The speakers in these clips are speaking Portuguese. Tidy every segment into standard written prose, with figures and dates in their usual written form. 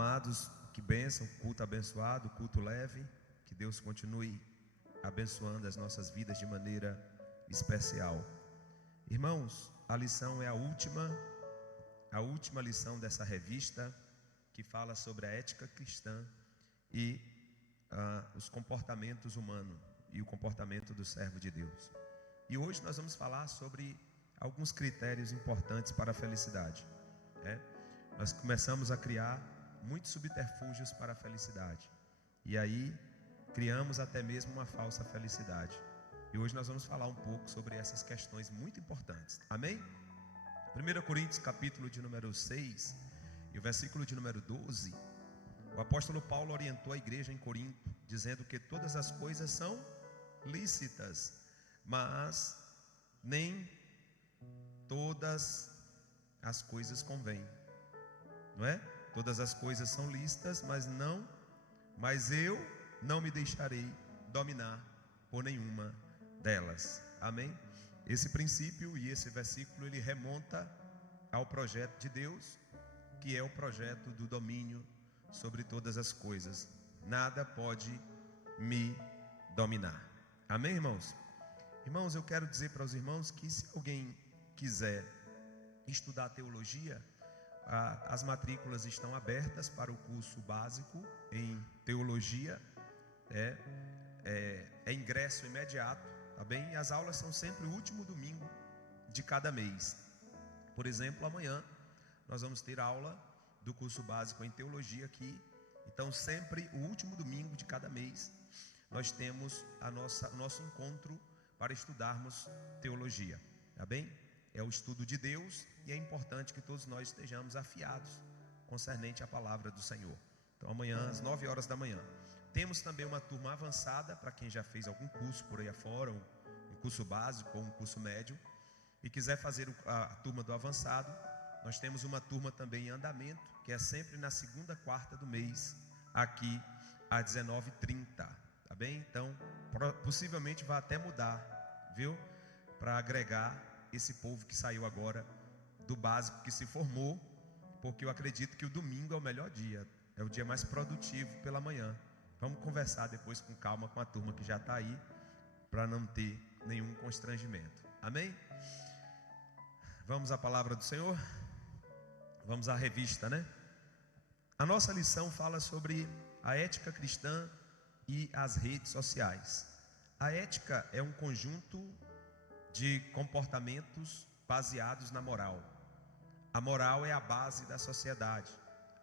Amados, que bênção, culto abençoado, culto leve. Que Deus continue abençoando as nossas vidas de maneira especial. Irmãos, a lição é a última lição dessa revista, que fala sobre a ética cristã e os comportamentos humanos e o comportamento do servo de Deus. E hoje nós vamos falar sobre alguns critérios importantes para a felicidade. Nós começamos a criar muitos subterfúgios para a felicidade, e aí criamos até mesmo uma falsa felicidade. E hoje nós vamos falar um pouco sobre essas questões muito importantes. Amém? 1 Coríntios capítulo de número 6 e o versículo de número 12, o apóstolo Paulo orientou a igreja em Corinto, dizendo que todas as coisas são lícitas, mas nem todas as coisas convêm, não é? Todas as coisas são lícitas, mas eu não me deixarei dominar por nenhuma delas. Amém? Esse princípio e esse versículo, ele remonta ao projeto de Deus, que é o projeto do domínio sobre todas as coisas. Nada pode me dominar. Amém, irmãos? Irmãos, eu quero dizer para os irmãos que se alguém quiser estudar teologia, as matrículas estão abertas para o curso básico em teologia. É ingresso imediato, tá bem? E as aulas são sempre o último domingo de cada mês. Por exemplo, amanhã nós vamos ter aula do curso básico em teologia aqui. Então sempre o último domingo de cada mês nós temos o nosso encontro para estudarmos teologia, tá bem? É o estudo de Deus e é importante que todos nós estejamos afiados concernente à palavra do Senhor. Então amanhã às 9 horas da manhã. Temos também uma turma avançada para quem já fez algum curso por aí afora, um curso básico ou um curso médio, e quiser fazer a turma do avançado. Nós temos uma turma também em andamento, que é sempre na segunda quarta do mês, aqui às 19h30, tá bem? Então possivelmente vai até mudar, viu? Para agregar esse povo que saiu agora do básico, que se formou, porque eu acredito que o domingo é o melhor dia, é o dia mais produtivo pela manhã. Vamos conversar depois com calma com a turma que já está aí, para não ter nenhum constrangimento. Amém? Vamos à palavra do Senhor? Vamos à revista, né? A nossa lição fala sobre a ética cristã e as redes sociais. A ética é um conjunto de comportamentos baseados na moral. A moral é a base da sociedade.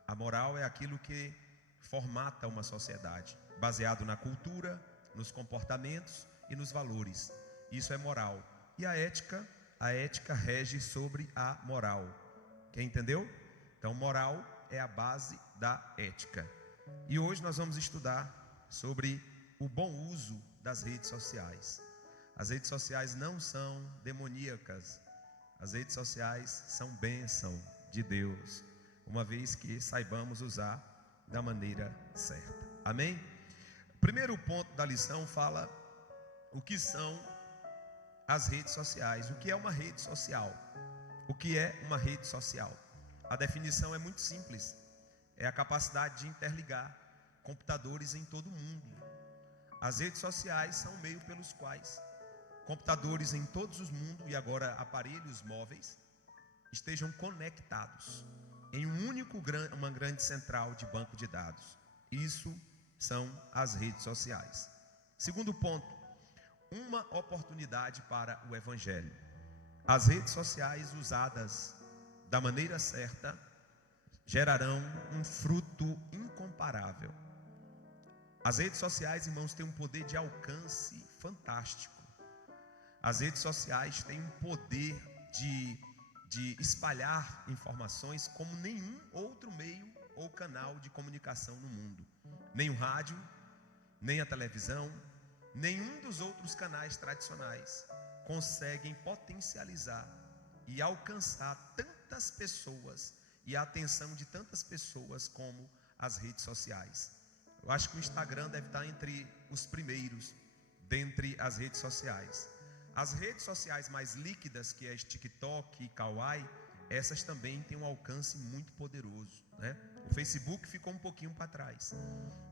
A moral é aquilo que formata uma sociedade, baseado na cultura, nos comportamentos e nos valores. Isso é moral. E a ética rege sobre a moral. Quem entendeu? Então, moral é a base da ética. E hoje nós vamos estudar sobre o bom uso das redes sociais. As redes sociais não são demoníacas. As redes sociais são bênção de Deus, uma vez que saibamos usar da maneira certa. Amém? Primeiro ponto da lição fala o que são as redes sociais. O que é uma rede social? O que é uma rede social? A definição é muito simples. É a capacidade de interligar computadores em todo o mundo. As redes sociais são o meio pelos quais computadores em todos os mundos e agora aparelhos móveis estejam conectados em uma grande central de banco de dados. Isso são as redes sociais. Segundo ponto, uma oportunidade para o evangelho. As redes sociais usadas da maneira certa gerarão um fruto incomparável. As redes sociais, irmãos, têm um poder de alcance fantástico. As redes sociais têm um poder de espalhar informações como nenhum outro meio ou canal de comunicação no mundo. Nem o rádio, nem a televisão, nenhum dos outros canais tradicionais conseguem potencializar e alcançar tantas pessoas e a atenção de tantas pessoas como as redes sociais. Eu acho que o Instagram deve estar entre os primeiros dentre as redes sociais. As redes sociais mais líquidas, que é TikTok e Kawaii, essas também têm um alcance muito poderoso, né? O Facebook ficou um pouquinho para trás.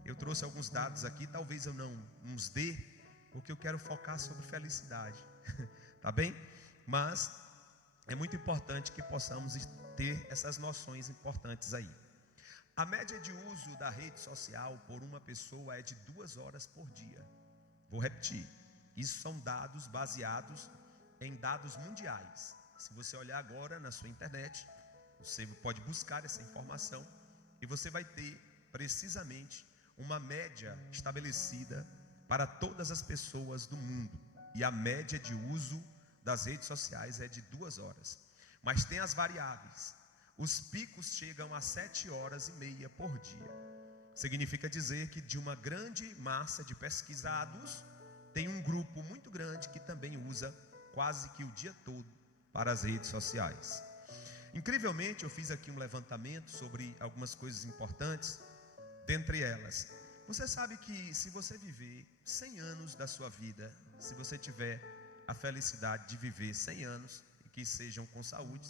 Eu trouxe alguns dados aqui, talvez eu não nos dê, porque eu quero focar sobre felicidade. Tá bem? Mas é muito importante que possamos ter essas noções importantes aí. A média de uso da rede social por uma pessoa é de 2 horas por dia. Vou repetir. Isso são dados baseados em dados mundiais. Se você olhar agora na sua internet, você pode buscar essa informação e você vai ter precisamente uma média estabelecida para todas as pessoas do mundo. E a média de uso das redes sociais é de 2 horas. Mas tem as variáveis. Os picos chegam a 7h30 por dia. Significa dizer que de uma grande massa de pesquisados, tem um grupo muito grande que também usa quase que o dia todo para as redes sociais. Incrivelmente, eu fiz aqui um levantamento sobre algumas coisas importantes. Dentre elas, você sabe que se você viver 100 anos da sua vida, se você tiver a felicidade de viver 100 anos, e que sejam com saúde,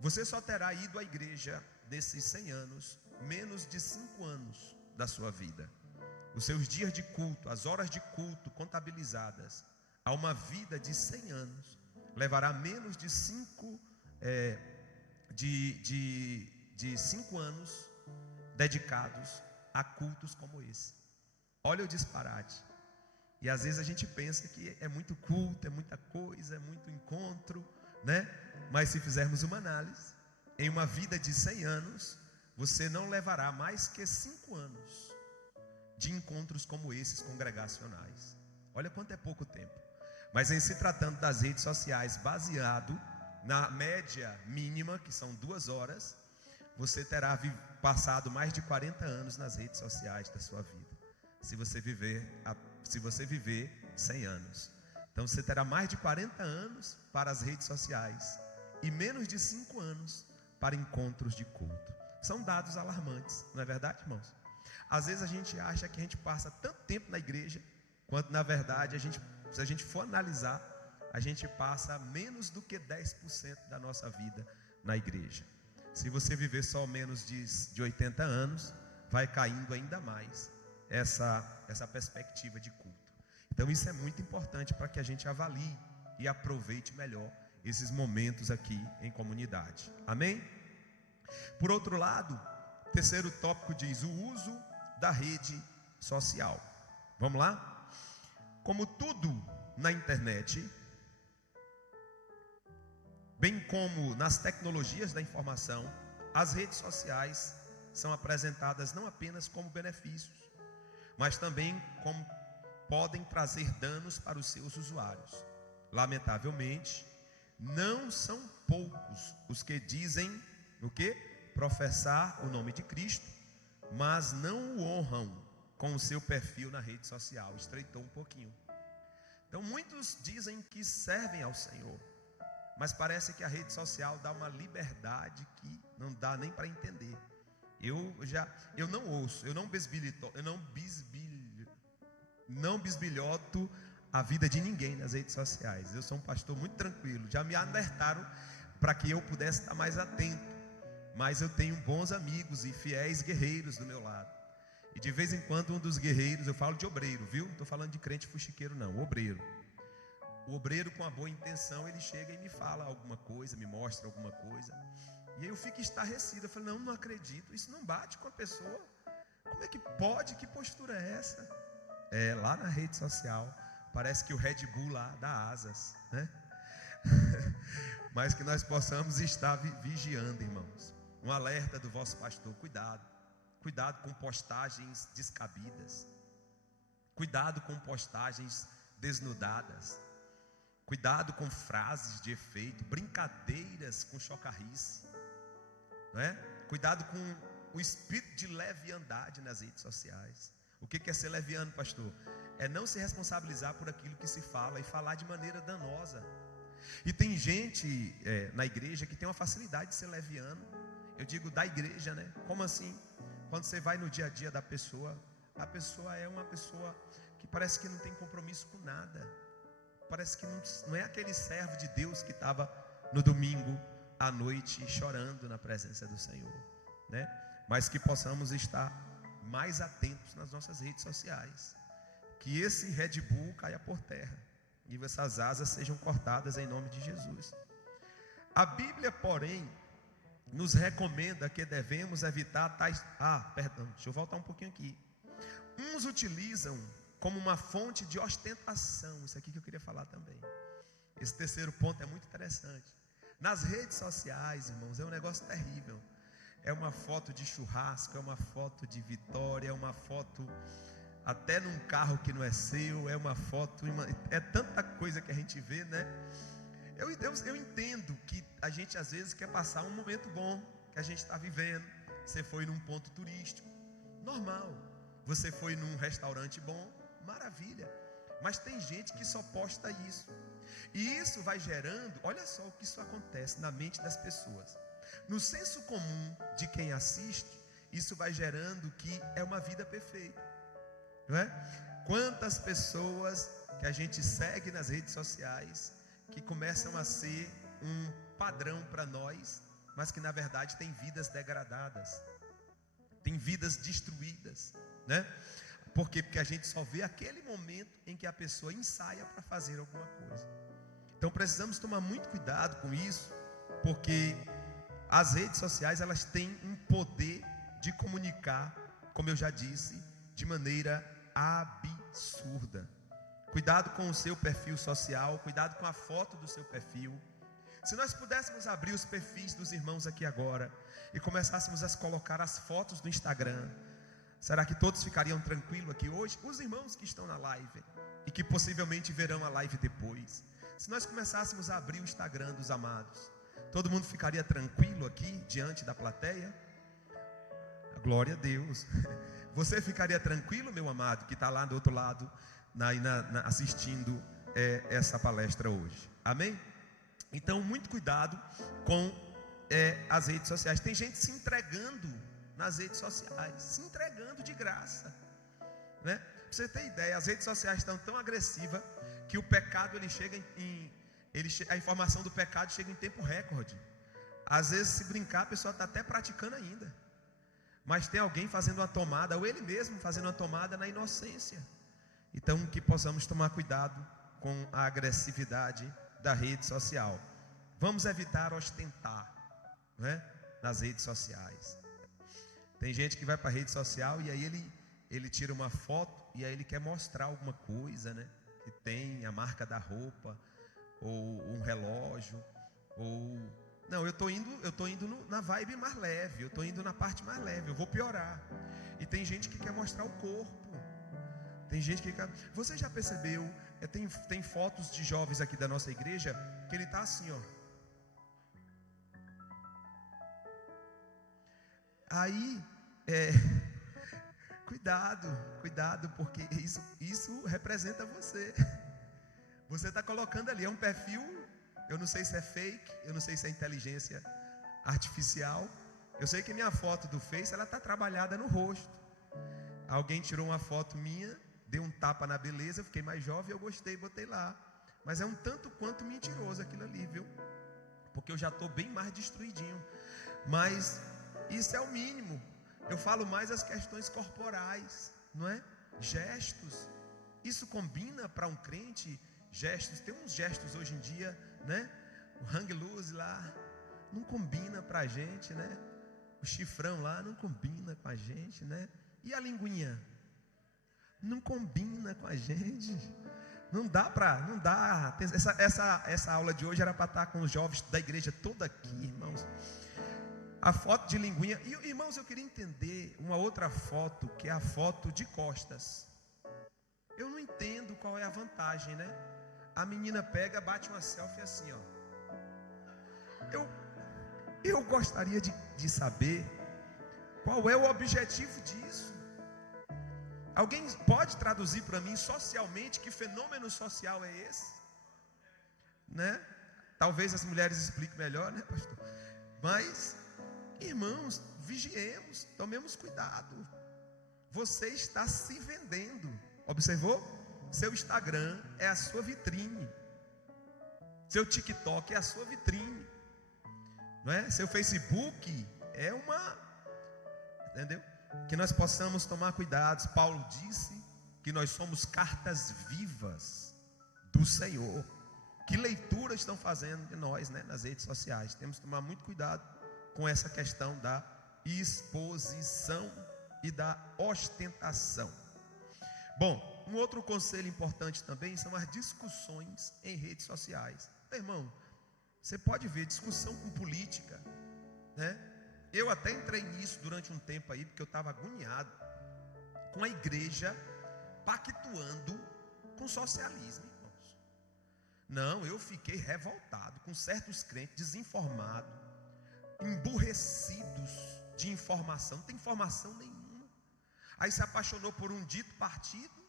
você só terá ido à igreja nesses 100 anos, menos de 5 anos da sua vida. Os seus dias de culto, as horas de culto contabilizadas a uma vida de 100 anos, levará menos de 5 anos dedicados a cultos como esse. Olha o disparate. E às vezes a gente pensa que é muito culto, é muita coisa, é muito encontro, né? Mas se fizermos uma análise, em uma vida de 100 anos, você não levará mais que 5 anos de encontros como esses congregacionais. Olha quanto é pouco tempo. Mas em se tratando das redes sociais, baseado na média mínima, que são 2 horas, você terá passado mais de 40 anos nas redes sociais da sua vida. Se você viver 100 anos. Então você terá mais de 40 anos para as redes sociais e menos de 5 anos para encontros de culto. São dados alarmantes, não é verdade, irmãos? Às vezes a gente acha que a gente passa tanto tempo na igreja, quanto na verdade, se a gente for analisar, a gente passa menos do que 10% da nossa vida na igreja. Se você viver só menos de 80 anos, vai caindo ainda mais essa perspectiva de culto. Então isso é muito importante para que a gente avalie e aproveite melhor esses momentos aqui em comunidade. Amém? Por outro lado, terceiro tópico diz o uso da rede social. Vamos lá? Como tudo na internet, bem como nas tecnologias da informação, as redes sociais são apresentadas não apenas como benefícios, mas também como podem trazer danos para os seus usuários. Lamentavelmente, não são poucos os que dizem o quê? Professar o nome de Cristo, mas não o honram com o seu perfil na rede social. Estreitou um pouquinho. Então muitos dizem que servem ao Senhor, mas parece que a rede social dá uma liberdade que não dá nem para entender. Eu não ouço, eu não bisbilhoto a vida de ninguém nas redes sociais. Eu sou um pastor muito tranquilo. Já me alertaram para que eu pudesse estar mais atento, mas eu tenho bons amigos e fiéis guerreiros do meu lado. E de vez em quando um dos guerreiros, eu falo de obreiro, viu? Não estou falando de crente fuxiqueiro não, obreiro. O obreiro com a boa intenção, ele chega e me fala alguma coisa, me mostra alguma coisa. E aí eu fico estarrecido, eu falo, não acredito, isso não bate com a pessoa. Como é que pode? Que postura é essa? Lá na rede social, parece que o Red Bull lá dá asas, né? Mas que nós possamos estar vigiando, irmãos. Um alerta do vosso pastor, cuidado com postagens descabidas, cuidado com postagens desnudadas, cuidado com frases de efeito, brincadeiras com chocarrice, não é? Cuidado com o espírito de leviandade nas redes sociais. O que é ser leviano, pastor? É não se responsabilizar por aquilo que se fala e falar de maneira danosa. E tem gente na igreja que tem uma facilidade de ser leviano. Eu digo da igreja, né? Como assim? Quando você vai no dia a dia da pessoa, a pessoa é uma pessoa que parece que não tem compromisso com nada. Parece que não é aquele servo de Deus que estava no domingo à noite chorando na presença do Senhor, né? mas que possamos estar mais atentos nas nossas redes sociais. Que esse Red Bull caia por terra e essas asas sejam cortadas em nome de Jesus. A Bíblia, porém, nos recomenda que devemos evitar tais... deixa eu voltar um pouquinho aqui. Uns utilizam como uma fonte de ostentação. Isso aqui que eu queria falar também. Esse terceiro ponto é muito interessante. Nas redes sociais, irmãos, é um negócio terrível. É uma foto de churrasco, é uma foto de vitória, é uma foto até num carro que não é seu, é uma foto, é tanta coisa que a gente vê, né? Eu entendo que a gente às vezes quer passar um momento bom que a gente está vivendo. Você foi num ponto turístico, normal. Você foi num restaurante bom, maravilha. Mas tem gente que só posta isso. E isso vai gerando, olha só o que isso acontece na mente das pessoas. No senso comum de quem assiste, isso vai gerando que é uma vida perfeita, não é? Quantas pessoas que a gente segue nas redes sociais que começam a ser um padrão para nós, mas que na verdade têm vidas degradadas, têm vidas destruídas, né? Por quê? Porque a gente só vê aquele momento em que a pessoa ensaia para fazer alguma coisa. Então precisamos tomar muito cuidado com isso, porque as redes sociais, elas têm um poder de comunicar, como eu já disse, de maneira absurda. Cuidado com o seu perfil social, cuidado com a foto do seu perfil. Se nós pudéssemos abrir os perfis dos irmãos aqui agora e começássemos a colocar as fotos do Instagram, será que todos ficariam tranquilos aqui hoje? Os irmãos que estão na live e que possivelmente verão a live depois. Se nós começássemos a abrir o Instagram dos amados, todo mundo ficaria tranquilo aqui diante da plateia? Glória a Deus. Você ficaria tranquilo, meu amado, que está lá do outro lado, assistindo essa palestra hoje? Amém? Então, muito cuidado com as redes sociais. Tem gente se entregando nas redes sociais, se entregando de graça, né? Pra você ter ideia, as redes sociais estão tão agressivas que o pecado a informação do pecado chega em tempo recorde. Às vezes, se brincar, a pessoa está até praticando ainda, mas tem alguém fazendo uma tomada, ou ele mesmo fazendo uma tomada na inocência. Então, que possamos tomar cuidado com a agressividade da rede social. Vamos evitar ostentar, né, nas redes sociais. Tem gente que vai para a rede social e aí ele tira uma foto e aí ele quer mostrar alguma coisa, né? Que tem a marca da roupa, ou um relógio, ou... Não, eu estou indo na vibe mais leve, eu estou indo na parte mais leve, eu vou piorar. E tem gente que quer mostrar o corpo. Tem gente que quer... Você já percebeu, tem fotos de jovens aqui da nossa igreja, que ele está assim, ó. Aí, cuidado, porque isso representa você. Você está colocando ali, é um perfil, eu não sei se é fake, eu não sei se é inteligência artificial. Eu sei que minha foto do Face, ela está trabalhada no rosto. Alguém tirou uma foto minha, deu um tapa na beleza, eu fiquei mais jovem, eu gostei, botei lá. Mas é um tanto quanto mentiroso aquilo ali, viu? Porque eu já estou bem mais destruidinho. Mas isso é o mínimo. Eu falo mais as questões corporais, não é? Gestos. Isso combina para um crente? Gestos, tem uns gestos hoje em dia, né? O hang loose lá, não combina para a gente, né? O chifrão lá não combina com a gente, né? E a linguinha? Não combina com a gente. Não dá. Essa aula de hoje era para estar com os jovens da igreja toda aqui, irmãos. A foto de linguinha. E, irmãos, eu queria entender uma outra foto, que é a foto de costas. Eu não entendo qual é a vantagem, né? A menina pega, bate uma selfie assim, ó. Eu gostaria de saber qual é o objetivo disso. Alguém pode traduzir para mim socialmente que fenômeno social é esse? Né? Talvez as mulheres expliquem melhor, né, pastor? Mas, irmãos, vigiemos, tomemos cuidado. Você está se vendendo. Observou? Seu Instagram é a sua vitrine. Seu TikTok é a sua vitrine. Não é? Seu Facebook é uma... entendeu? Que nós possamos tomar cuidado. Paulo disse que nós somos cartas vivas do Senhor. Que leitura estão fazendo de nós, né, nas redes sociais? Temos que tomar muito cuidado com essa questão da exposição e da ostentação. Bom, um outro conselho importante também são as discussões em redes sociais. Meu irmão, você pode ver discussão com política, né? Eu até entrei nisso durante um tempo aí, porque eu estava agoniado com a igreja pactuando com socialismo, irmãos. Não, eu fiquei revoltado com certos crentes desinformados, emburrecidos de informação, não tem informação nenhuma. Aí se apaixonou por um dito partido,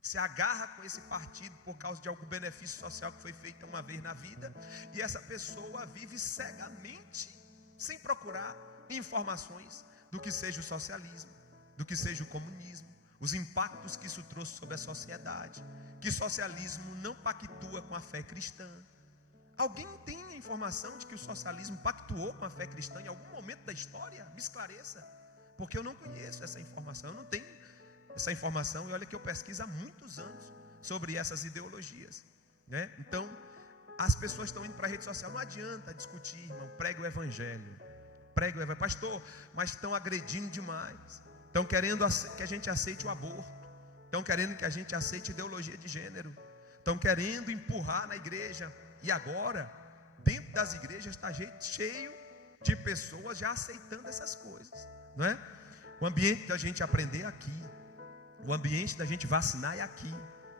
se agarra com esse partido por causa de algum benefício social que foi feito uma vez na vida, e essa pessoa vive cegamente, sem procurar informações do que seja o socialismo, do que seja o comunismo, os impactos que isso trouxe sobre a sociedade, que socialismo não pactua com a fé cristã. Alguém tem a informação de que o socialismo pactuou com a fé cristã em algum momento da história? Me esclareça, porque eu não conheço essa informação, eu não tenho essa informação, e olha que eu pesquiso há muitos anos sobre essas ideologias, né? Então, as pessoas estão indo para a rede social, não adianta discutir, irmão, pregue o evangelho, pastor, mas estão agredindo demais, estão querendo que a gente aceite o aborto, estão querendo que a gente aceite ideologia de gênero, estão querendo empurrar na igreja, e agora, dentro das igrejas está cheio de pessoas já aceitando essas coisas, não é? O ambiente da gente aprender é aqui, o ambiente da gente vacinar é aqui,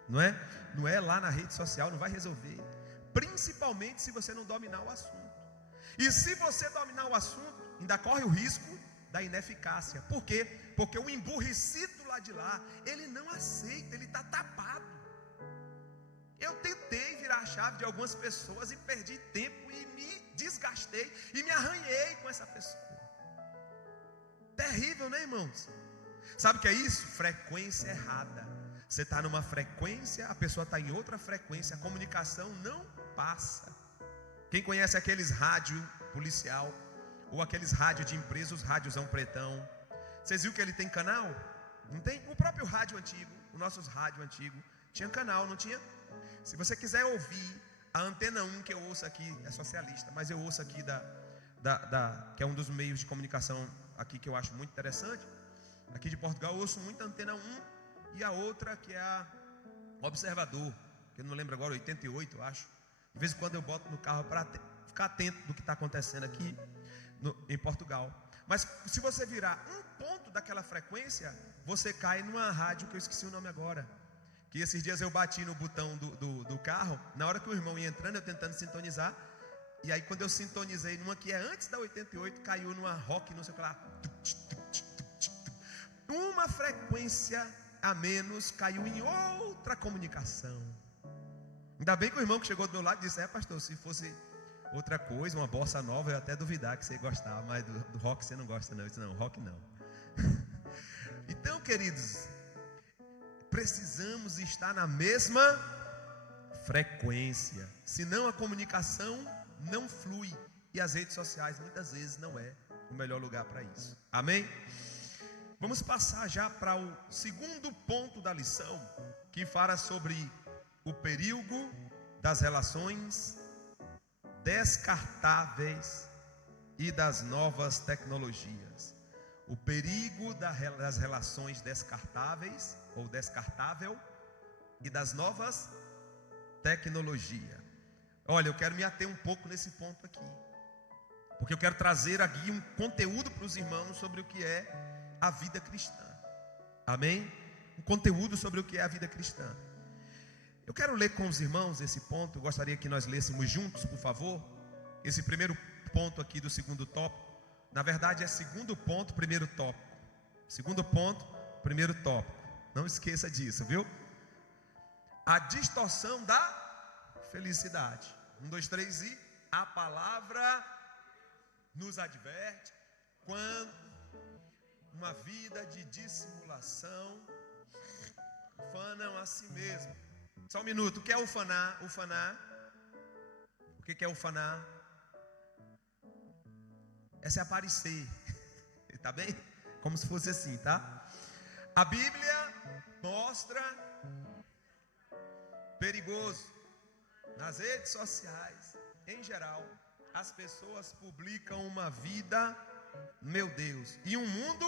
não é? Não é lá na rede social, não vai resolver, principalmente se você não dominar o assunto. E se você dominar o assunto, ainda corre o risco da ineficácia. Por quê? Porque o emburrecido lá de lá, ele não aceita, ele está tapado. Eu tentei virar a chave de algumas pessoas e perdi tempo e me desgastei e me arranhei com essa pessoa. Terrível, né, irmãos? Sabe o que é isso? Frequência errada. Você está numa frequência, a pessoa está em outra frequência, a comunicação não passa. Quem conhece aqueles rádio policial, ou aqueles rádio de empresa, os rádiozão pretão, vocês viram que ele tem canal? Não tem? O próprio rádio antigo, os nossos rádios antigos, tinha canal, não tinha? Se você quiser ouvir a Antena 1, que eu ouço aqui, é socialista, mas eu ouço aqui que é um dos meios de comunicação aqui que eu acho muito interessante, aqui de Portugal, eu ouço muito a Antena 1, e a outra que é a Observador, que eu não lembro agora, 88 eu acho. De vez em quando eu boto no carro para ficar atento do que está acontecendo aqui em Portugal. Mas se você virar um ponto daquela frequência, você cai numa rádio que eu esqueci o nome agora, que esses dias eu bati no botão do carro, na hora que o irmão ia entrando, eu tentando sintonizar, e aí quando eu sintonizei numa que é antes da 88, caiu numa rock, não sei o que lá, uma frequência a menos, caiu em outra comunicação. Ainda bem que o irmão que chegou do meu lado disse: pastor, se fosse outra coisa, uma bossa nova, eu até duvidar que você gostava, mas do rock você não gosta não. Eu disse: não, rock não. Então, queridos, precisamos estar na mesma frequência, senão a comunicação não flui, e as redes sociais muitas vezes não é o melhor lugar para isso. Amém? Vamos passar já para o segundo ponto da lição, que fala sobre o perigo das relações descartáveis e das novas tecnologias. O perigo das relações descartáveis ou descartável e das novas tecnologias. Olha, eu quero me ater um pouco nesse ponto aqui, porque eu quero trazer aqui um conteúdo para os irmãos sobre o que é a vida cristã. Amém? Um conteúdo sobre o que é a vida cristã. Eu quero ler com os irmãos esse ponto. Eu gostaria que nós lêssemos juntos, por favor. Esse primeiro ponto aqui do segundo tópico. Na verdade é segundo ponto, primeiro tópico. Segundo ponto, primeiro tópico. Não esqueça disso, viu? A distorção da felicidade. 1, 2, 3 e a palavra nos adverte quando uma vida de dissimulação ufanam a si mesmo. Só um minuto, o que é ufanar? Ufanar. O que é ufanar? Essa é aparecer. Está bem? Como se fosse assim, tá? A Bíblia mostra perigoso. Nas redes sociais, em geral, as pessoas publicam uma vida, meu Deus, e um mundo,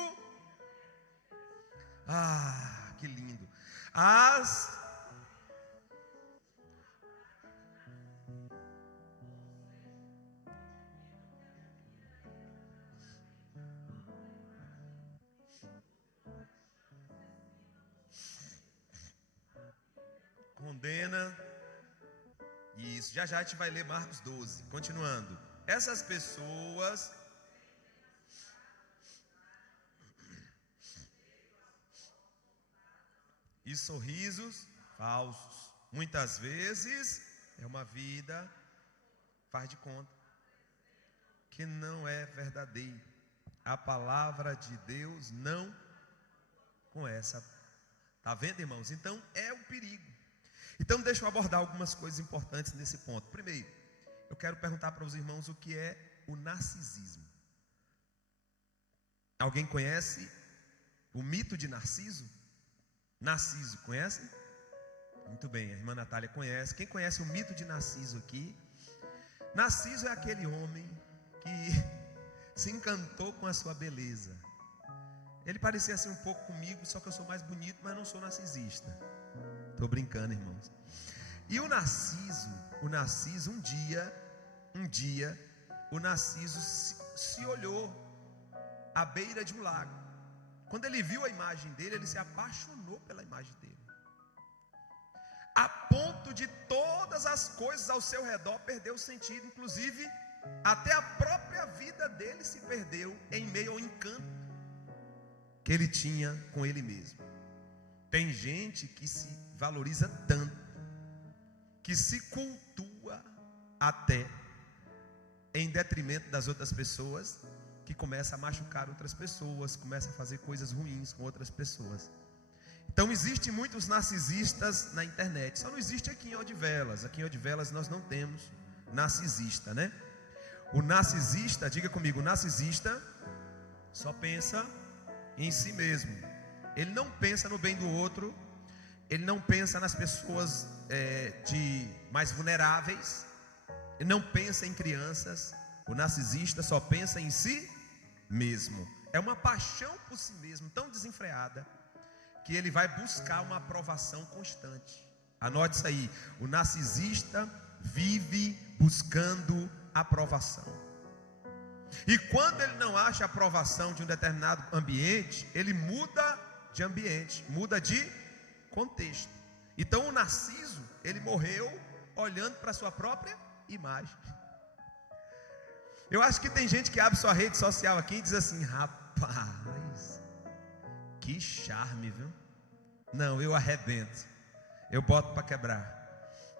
que lindo. Condena. Isso, já a gente vai ler Marcos 12. Continuando. Essas pessoas e sorrisos falsos. Muitas vezes é uma vida, faz de conta, que não é verdadeira. A palavra de Deus não com essa. Tá vendo, irmãos? Então é um perigo. Então deixa eu abordar algumas coisas importantes nesse ponto. Primeiro, eu quero perguntar para os irmãos o que é o narcisismo. Alguém conhece o mito de Narciso? Narciso, conhece? Muito bem, a irmã Natália conhece. Quem conhece o mito de Narciso aqui? Narciso é aquele homem que se encantou com a sua beleza. Ele parecia assim um pouco comigo, só que eu sou mais bonito, mas não sou narcisista. Estou brincando, irmãos. E o Narciso, um dia, o Narciso se olhou à beira de um lago. Quando ele viu a imagem dele, ele se apaixonou pela imagem dele. A ponto de todas as coisas ao seu redor perder o sentido, inclusive até a própria vida dele se perdeu em meio ao encanto que ele tinha com ele mesmo. Tem gente que se valoriza tanto, que se cultua até em detrimento das outras pessoas, que começa a machucar outras pessoas, começa a fazer coisas ruins com outras pessoas. Então existem muitos narcisistas na internet. Só não existe aqui em Odivelas. Aqui em Odivelas nós não temos narcisista, né? O narcisista, diga comigo, o narcisista só pensa em si mesmo. Ele não pensa no bem do outro. Ele não pensa nas pessoas mais vulneráveis. Ele não pensa em crianças. O narcisista só pensa em si mesmo. É uma paixão por si mesmo tão desenfreada que ele vai buscar uma aprovação constante. Anote isso aí. O narcisista vive buscando aprovação. E quando ele não acha aprovação de um determinado ambiente, ele muda de ambiente, muda de contexto. Então o Narciso, ele morreu olhando para a sua própria imagem. Eu acho que tem gente que abre sua rede social aqui e diz assim: rapaz, que charme, viu? Não, eu arrebento, eu boto para quebrar,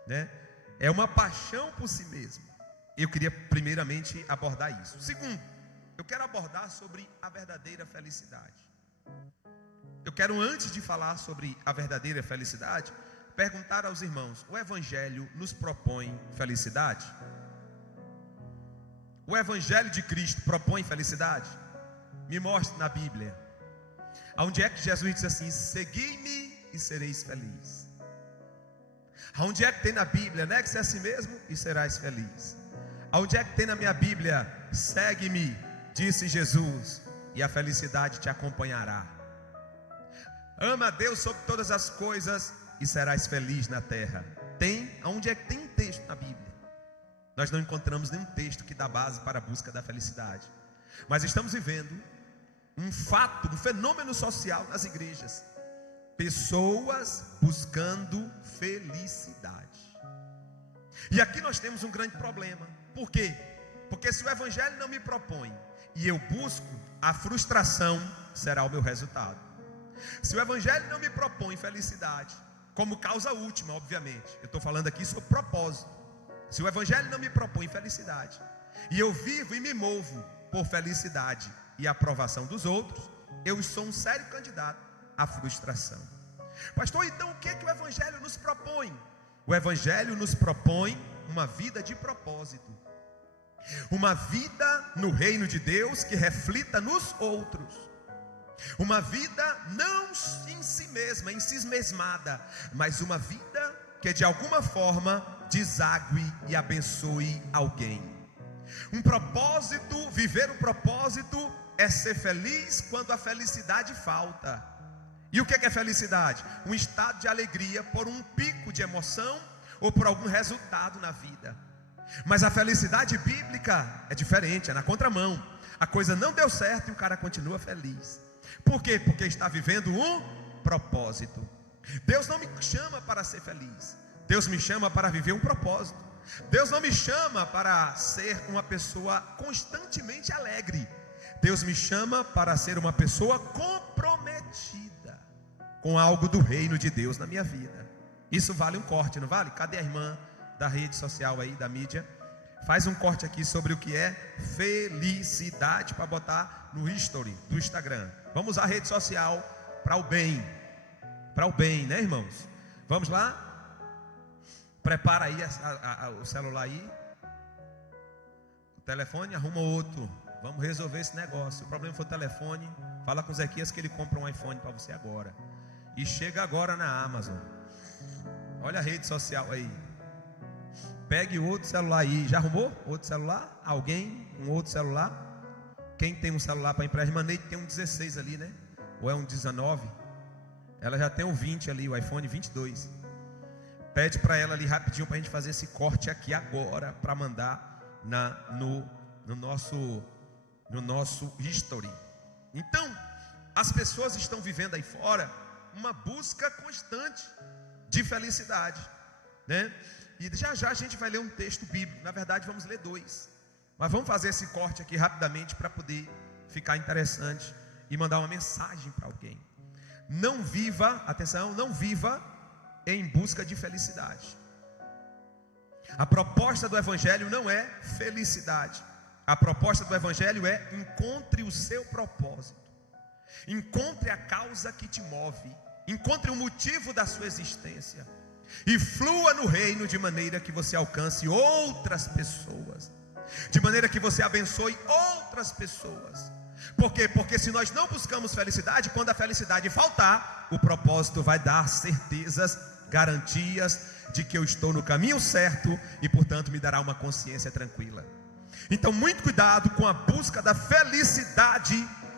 né? É uma paixão por si mesmo. Eu queria primeiramente abordar isso. Segundo, eu quero abordar sobre a verdadeira felicidade. Eu quero, antes de falar sobre a verdadeira felicidade, perguntar aos irmãos: o Evangelho nos propõe felicidade? O Evangelho de Cristo propõe felicidade? Me mostre na Bíblia. Aonde é que Jesus diz assim: segui-me e sereis felizes? Aonde é que tem na Bíblia: negue-se a si mesmo e serás feliz? Aonde é que tem na minha Bíblia: segue-me, disse Jesus, e a felicidade te acompanhará? Ama a Deus sobre todas as coisas e serás feliz na terra. Tem? Aonde é que tem um texto na Bíblia? Nós não encontramos nenhum texto que dá base para a busca da felicidade. Mas estamos vivendo um fato, um fenômeno social nas igrejas. Pessoas buscando felicidade. E aqui nós temos um grande problema. Por quê? Porque se o Evangelho não me propõe e eu busco, a frustração será o meu resultado. Se o Evangelho não me propõe felicidade, como causa última, obviamente, eu estou falando aqui sobre propósito. Se o Evangelho não me propõe felicidade, e eu vivo e me movo por felicidade e aprovação dos outros, eu sou um sério candidato à frustração. Pastor, então o que é que o Evangelho nos propõe? O Evangelho nos propõe uma vida de propósito, uma vida no reino de Deus que reflita nos outros. Uma vida não em si mesma, em si mesmada, mas uma vida que de alguma forma desague e abençoe alguém. Um propósito, viver um propósito é ser feliz quando a felicidade falta. E o que é felicidade? Um estado de alegria por um pico de emoção ou por algum resultado na vida. Mas a felicidade bíblica é diferente, é na contramão. A coisa não deu certo e o cara continua feliz. Por quê? Porque está vivendo um propósito. Deus não me chama para ser feliz. Deus me chama para viver um propósito. Deus não me chama para ser uma pessoa constantemente alegre. Deus me chama para ser uma pessoa comprometida com algo do reino de Deus na minha vida. Isso vale um corte, não vale? Cadê a irmã da rede social aí, da mídia? Faz um corte aqui sobre o que é felicidade para botar no history do Instagram. Vamos usar a rede social para o bem, né, irmãos? Vamos lá? Prepara aí o celular aí, o telefone, arruma outro. Vamos resolver esse negócio. Se o problema for o telefone, fala com o Zequias que ele compra um iPhone para você agora. E chega agora na Amazon. Olha a rede social aí. Pegue outro celular aí. Já arrumou outro celular? Alguém? Um outro celular? Quem tem um celular para emprestar? Irmã Neide tem um 16 ali, né? Ou é um 19? Ela já tem um 20 ali, o iPhone 22. Pede para ela ali rapidinho para a gente fazer esse corte aqui agora, para mandar no nosso history. Então, as pessoas estão vivendo aí fora uma busca constante de felicidade, né? E já a gente vai ler um texto bíblico. Na verdade vamos ler 2, mas vamos fazer esse corte aqui rapidamente para poder ficar interessante e mandar uma mensagem para alguém. Não viva, atenção, não viva em busca de felicidade. A proposta do Evangelho não é felicidade. A proposta do Evangelho é: encontre o seu propósito, encontre a causa que te move, encontre o motivo da sua existência e flua no reino de maneira que você alcance outras pessoas, de maneira que você abençoe outras pessoas. Por quê? Porque se nós não buscamos felicidade, quando a felicidade faltar, o propósito vai dar certezas, garantias de que eu estou no caminho certo e portanto me dará uma consciência tranquila. Então muito cuidado com a busca da felicidade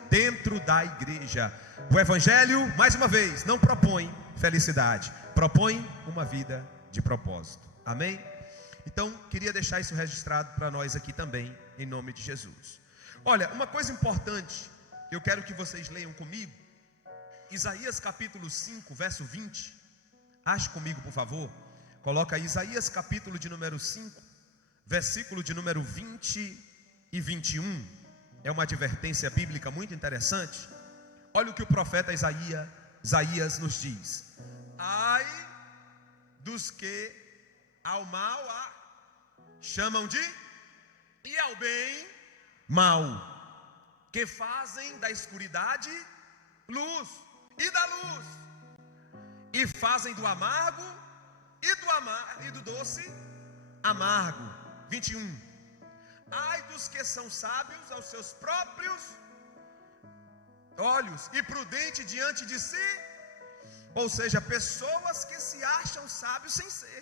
dentro da igreja. O Evangelho, mais uma vez, não propõe felicidade, propõe uma vida de propósito. Amém? Então queria deixar isso registrado para nós aqui também, em nome de Jesus. Olha, uma coisa importante que eu quero que vocês leiam comigo, Isaías capítulo 5, verso 20. Ache comigo, por favor. Coloca aí Isaías capítulo de número 5, versículo de número 20 e 21. É uma advertência bíblica muito interessante. Olha o que o profeta Isaías nos diz: ai dos que ao mal chamam de, e ao bem mal, que fazem da escuridade luz, e da luz, e fazem do amargo e do doce amargo. 21. Ai dos que são sábios aos seus próprios olhos e prudente diante de si, ou seja, pessoas que se acham sábios sem ser.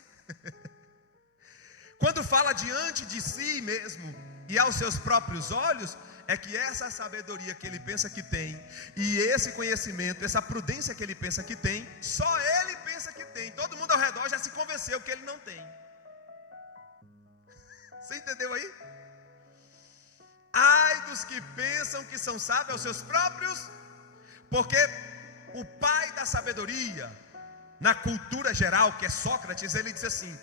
Quando fala diante de si mesmo e aos seus próprios olhos, é que essa sabedoria que ele pensa que tem, e esse conhecimento, essa prudência que ele pensa que tem, só ele pensa que tem. Todo mundo ao redor já se convenceu que ele não tem. Você entendeu aí? Ai dos que pensam que são sábios aos seus próprios, porque o pai da sabedoria, na cultura geral, que é Sócrates, ele diz assim: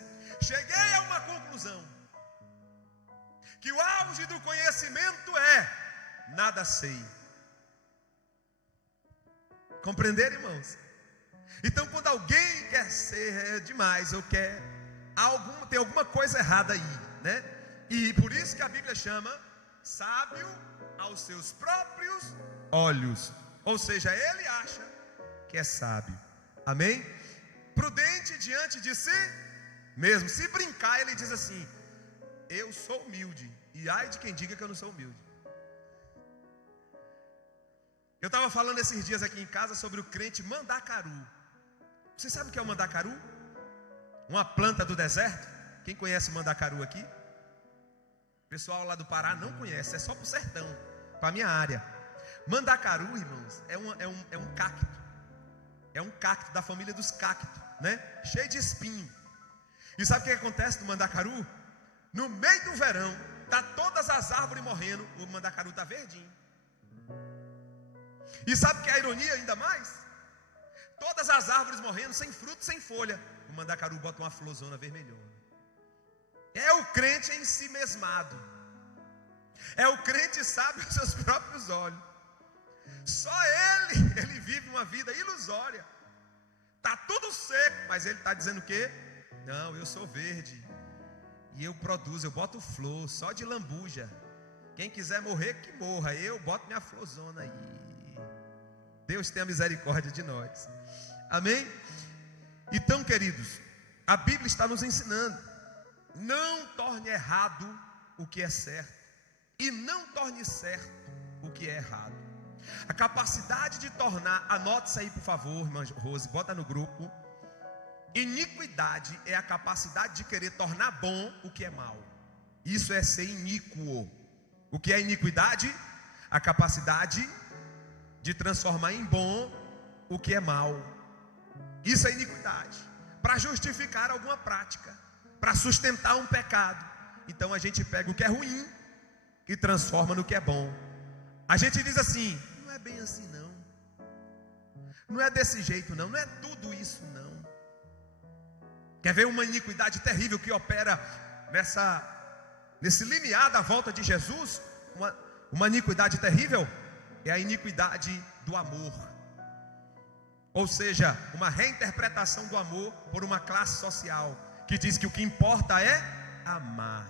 cheguei a uma conclusão, que o auge do conhecimento é nada sei. Compreenderam, irmãos? Então quando alguém quer ser demais, ou quer tem alguma coisa errada aí, né? E por isso que a Bíblia chama sábio aos seus próprios olhos, ou seja, ele acha que é sábio. Amém? Prudente diante de si mesmo. Se brincar, ele diz assim: eu sou humilde, e ai de quem diga que eu não sou humilde. Eu estava falando esses dias aqui em casa sobre o crente mandacaru. Você sabe o que é o mandacaru? Uma planta do deserto. Quem conhece o mandacaru aqui? O pessoal lá do Pará não conhece, é só para o sertão, para a minha área. Mandacaru, irmãos, é um cacto. É um cacto da família dos cactos, né? Cheio de espinho. E sabe o que acontece no mandacaru? No meio do verão, tá todas as árvores morrendo, o mandacaru tá verdinho. E sabe o que é a ironia ainda mais? Todas as árvores morrendo, sem fruto, sem folha. O mandacaru bota uma florzona vermelhona. É o crente em si mesmado. É o crente sabe os seus próprios olhos. Só ele vive uma vida ilusória. Tá tudo seco, mas ele está dizendo o quê? Não, eu sou verde. E eu produzo, eu boto flor, só de lambuja. Quem quiser morrer, que morra. Eu boto minha florzona aí. Deus tenha misericórdia de nós. Amém? Então, queridos, a Bíblia está nos ensinando: não torne errado o que é certo, e não torne certo o que é errado. A capacidade de tornar, anote isso aí por favor, irmã Rose, bota no grupo. Iniquidade é a capacidade de querer tornar bom o que é mal. Isso é ser iníquo. O que é iniquidade? A capacidade de transformar em bom o que é mal. Isso é iniquidade. Para justificar alguma prática, para sustentar um pecado. Então a gente pega o que é ruim e transforma no que é bom. A gente diz assim: não é bem assim não. Não é desse jeito não. Não é tudo isso não. Quer ver uma iniquidade terrível que opera nesse limiar da volta de Jesus? Uma iniquidade terrível é a iniquidade do amor. Ou seja, uma reinterpretação do amor por uma classe social que diz que o que importa é amar.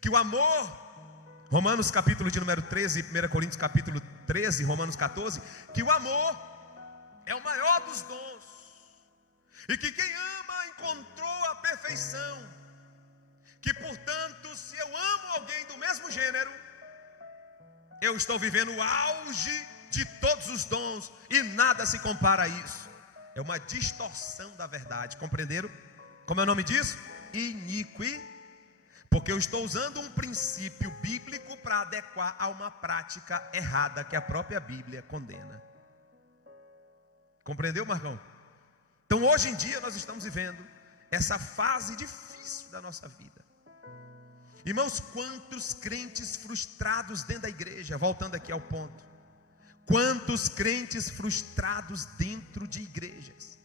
Que o amor, Romanos capítulo de número 13, 1 Coríntios capítulo 13, Romanos 14, que o amor é o maior dos dons. E que quem ama encontrou a perfeição. Que portanto, se eu amo alguém do mesmo gênero, eu estou vivendo o auge de todos os dons, e nada se compara a isso. É uma distorção da verdade, compreenderam? Como é o nome disso? Iniqui. Porque eu estou usando um princípio bíblico para adequar a uma prática errada que a própria Bíblia condena. Compreendeu, Marcão? Então hoje em dia nós estamos vivendo essa fase difícil da nossa vida. Irmãos, quantos crentes frustrados dentro da igreja, voltando aqui ao ponto, quantos crentes frustrados dentro de igrejas,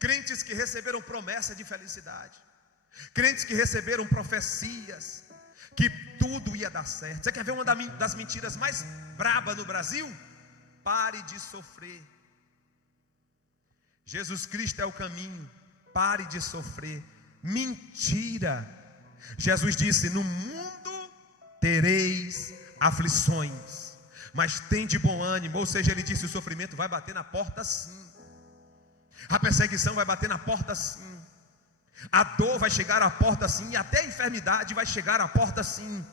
crentes que receberam promessa de felicidade, crentes que receberam profecias, que tudo ia dar certo. Você quer ver uma das mentiras mais brabas no Brasil? Pare de sofrer. Jesus Cristo é o caminho, pare de sofrer. Mentira. Jesus disse: no mundo tereis aflições, mas tende bom ânimo. Ou seja, ele disse: o sofrimento vai bater na porta sim, a perseguição vai bater na porta sim, a dor vai chegar à porta sim, e até a enfermidade vai chegar à porta sim.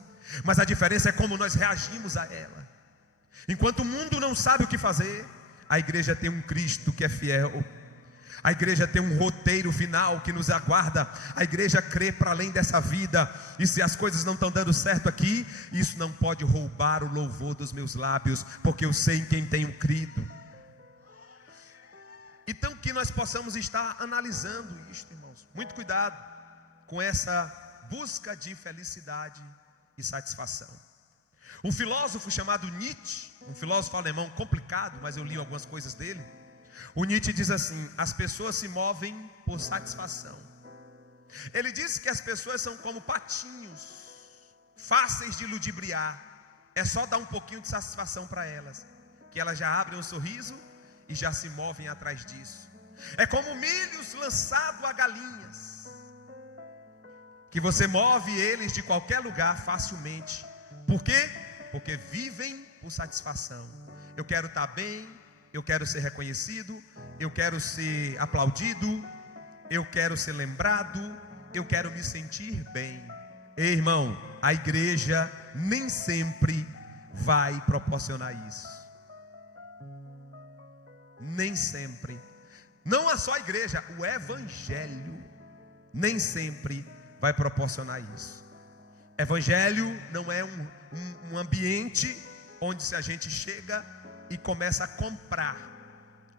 Mas a diferença é como nós reagimos a ela. Enquanto o mundo não sabe o que fazer, a igreja tem um Cristo que é fiel. A igreja tem um roteiro final que nos aguarda. A igreja crê para além dessa vida. E se as coisas não estão dando certo aqui, isso não pode roubar o louvor dos meus lábios, porque eu sei em quem tenho crido. Então que nós possamos estar analisando isto, irmãos. Muito cuidado com essa busca de felicidade e satisfação. Um filósofo chamado Nietzsche, um filósofo alemão complicado, mas eu li algumas coisas dele. O Nietzsche diz assim: as pessoas se movem por satisfação. Ele diz que as pessoas são como patinhos, fáceis de ludibriar. É só dar um pouquinho de satisfação para elas, que elas já abrem um sorriso e já se movem atrás disso. É como milhos lançados a galinhas, que você move eles de qualquer lugar facilmente. Por quê? Porque vivem por satisfação. Eu quero estar bem, eu quero ser reconhecido, eu quero ser aplaudido, eu quero ser lembrado, eu quero me sentir bem. Ei, irmão, a igreja nem sempre vai proporcionar isso. nem sempre, não é só a igreja, o evangelho nem sempre vai proporcionar isso. Evangelho não é um ambiente onde se a gente chega e começa a comprar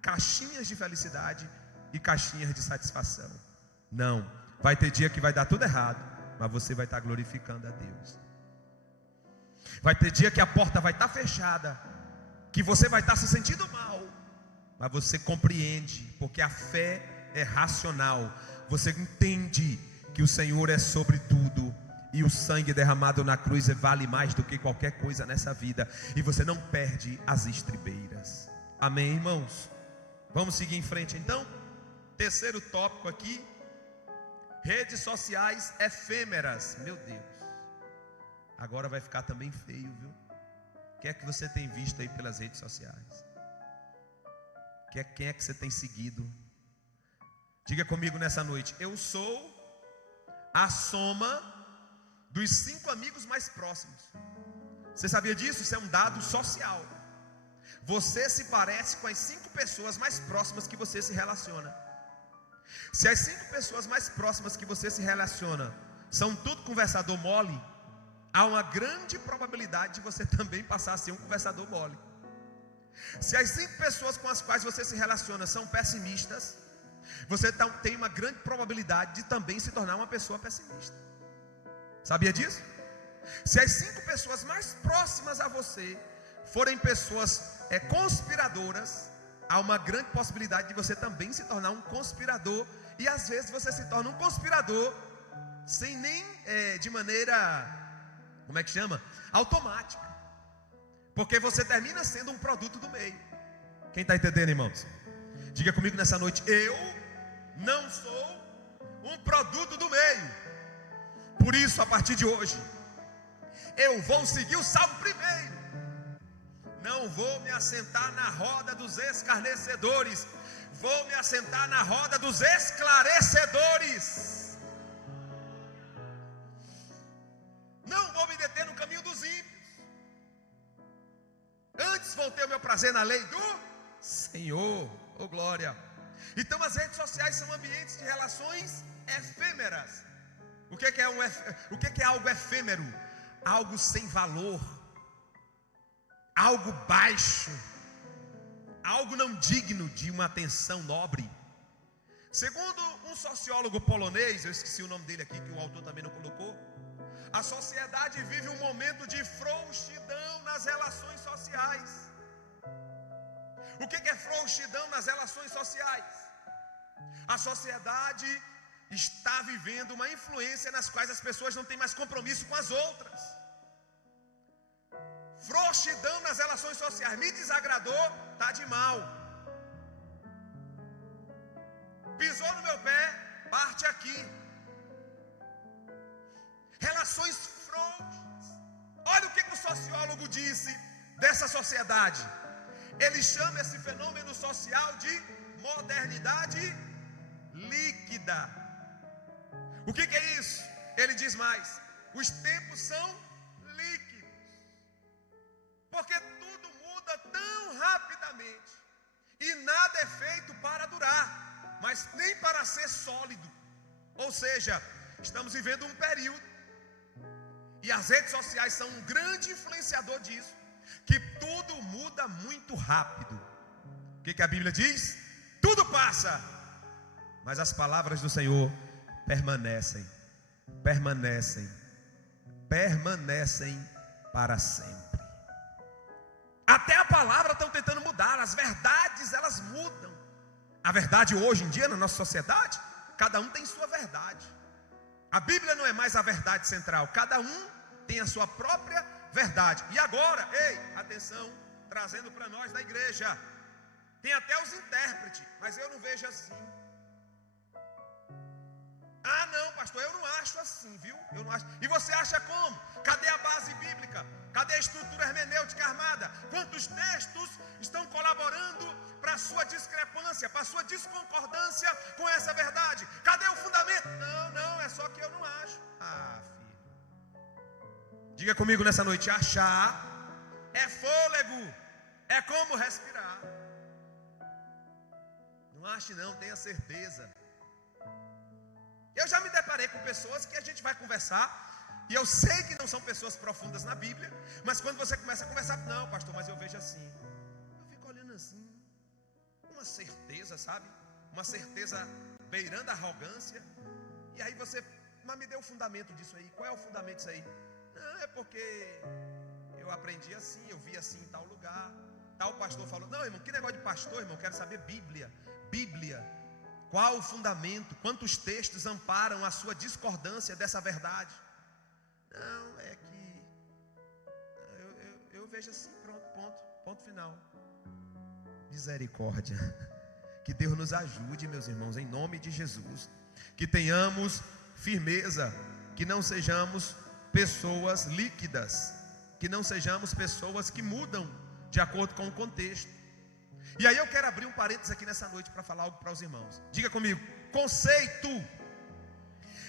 caixinhas de felicidade e caixinhas de satisfação. Não, vai ter dia que vai dar tudo errado, mas você vai estar glorificando a Deus. Vai ter dia que a porta vai estar fechada, que você vai estar se sentindo mal, mas você compreende, porque a fé é racional. Você entende que o Senhor é sobre tudo, e o sangue derramado na cruz vale mais do que qualquer coisa nessa vida, e você não perde as estribeiras. Amém, irmãos? Vamos seguir em frente então. Terceiro tópico aqui: redes sociais efêmeras. Meu Deus, agora vai ficar também feio, viu? O que é que você tem visto aí pelas redes sociais? Quem é que você tem seguido? Diga comigo nessa noite: eu sou a soma dos 5 amigos mais próximos. Você sabia disso? Isso é um dado social. Você se parece com as 5 pessoas mais próximas que você se relaciona. Se as 5 pessoas mais próximas que você se relaciona são tudo conversador mole, há uma grande probabilidade de você também passar a ser um conversador mole. Se as 5 pessoas com as quais você se relaciona são pessimistas, você tem uma grande probabilidade de também se tornar uma pessoa pessimista. Sabia disso? Se as 5 pessoas mais próximas a você forem pessoas conspiradoras, há uma grande possibilidade de você também se tornar um conspirador. E às vezes você se torna um conspirador sem nem de maneira, como é que chama? Automática. Porque você termina sendo um produto do meio. Quem está entendendo, irmãos? Diga comigo nessa noite: eu não sou um produto do meio. Por isso, a partir de hoje, eu vou seguir o salmo primeiro. Não vou me assentar na roda dos escarnecedores, vou me assentar na roda dos esclarecedores. Não vou me deter no caminho dos ímpios. Antes vou ter o meu prazer na lei do Senhor. Oh glória. Então as redes sociais são ambientes de relações efêmeras. O que é algo efêmero? Algo sem valor, algo baixo, algo não digno de uma atenção nobre. Segundo um sociólogo polonês, eu esqueci o nome dele aqui, que o autor também não colocou, a sociedade vive um momento de frouxidão nas relações sociais. O que é frouxidão nas relações sociais? A sociedade está vivendo uma influência nas quais as pessoas não têm mais compromisso com as outras. Frouxidão nas relações sociais. Me desagradou, está de mal. Pisou no meu pé, parte aqui. Relações frouxas. Olha o que o sociólogo disse dessa sociedade. Ele chama esse fenômeno social de modernidade líquida. O que é isso? Ele diz mais: os tempos são líquidos, porque tudo muda tão rapidamente, e nada é feito para durar, mas nem para ser sólido. Ou seja, estamos vivendo um período, e as redes sociais são um grande influenciador disso, que tudo muda muito rápido. O que a Bíblia diz? Tudo passa, mas as palavras do Senhor permanecem para sempre. Até a palavra estão tentando mudar, as verdades elas mudam. A verdade hoje em dia na nossa sociedade, cada um tem sua verdade. A Bíblia não é mais a verdade central, cada um tem a sua própria verdade. E agora, atenção, trazendo para nós da igreja, tem até os intérpretes, mas eu não vejo assim. Ah não, pastor, eu não acho assim, viu? Eu não acho. E você acha como? Cadê a base bíblica? Cadê a estrutura hermenêutica armada? Quantos textos estão colaborando para a sua discrepância, para a sua desconcordância com essa verdade? Cadê o fundamento? Não, é só que eu não acho. Ah, filho. Diga comigo nessa noite: achar é fôlego, é como respirar. Não ache não, tenha certeza. Eu já me deparei com pessoas que a gente vai conversar, e eu sei que não são pessoas profundas na Bíblia, mas quando você começa a conversar, não, pastor, mas eu vejo assim. Eu fico olhando assim, uma certeza, sabe? Uma certeza beirando a arrogância. E aí você, mas me dê o fundamento disso aí. Qual é o fundamento disso aí? Não, é porque eu aprendi assim, eu vi assim em tal lugar. Tal pastor falou. Não, irmão, que negócio de pastor, irmão? Quero saber Bíblia. Bíblia. Qual o fundamento? Quantos textos amparam a sua discordância dessa verdade? Não, é que eu vejo assim, pronto, ponto final. Misericórdia. Que Deus nos ajude, meus irmãos, em nome de Jesus. Que tenhamos firmeza, que não sejamos pessoas líquidas, que não sejamos pessoas que mudam de acordo com o contexto. E aí eu quero abrir um parênteses aqui nessa noite para falar algo para os irmãos. Diga comigo, conceito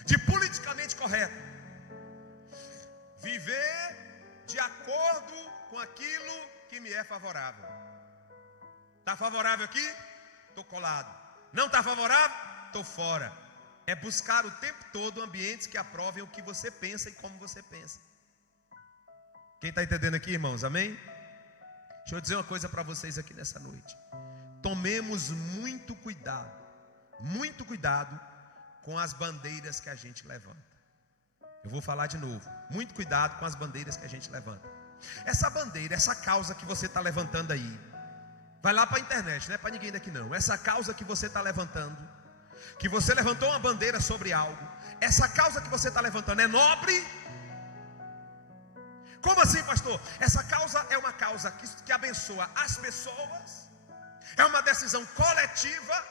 de politicamente correto: viver de acordo com aquilo que me é favorável. Está favorável aqui? Estou colado. Não está favorável? Estou fora. É buscar o tempo todo ambientes que aprovem o que você pensa e como você pensa. Quem está entendendo aqui, irmãos? Amém? Deixa eu dizer uma coisa para vocês aqui nessa noite. Tomemos muito cuidado com as bandeiras que a gente levanta. Eu vou falar de novo. Muito cuidado com as bandeiras que a gente levanta. Essa bandeira, essa causa que você está levantando aí, vai lá para a internet, não é para ninguém daqui não. Essa causa que você está levantando, que você levantou uma bandeira sobre algo, essa causa que você está levantando é nobre? Como assim, pastor? Essa causa é uma causa que abençoa as pessoas? É uma decisão coletiva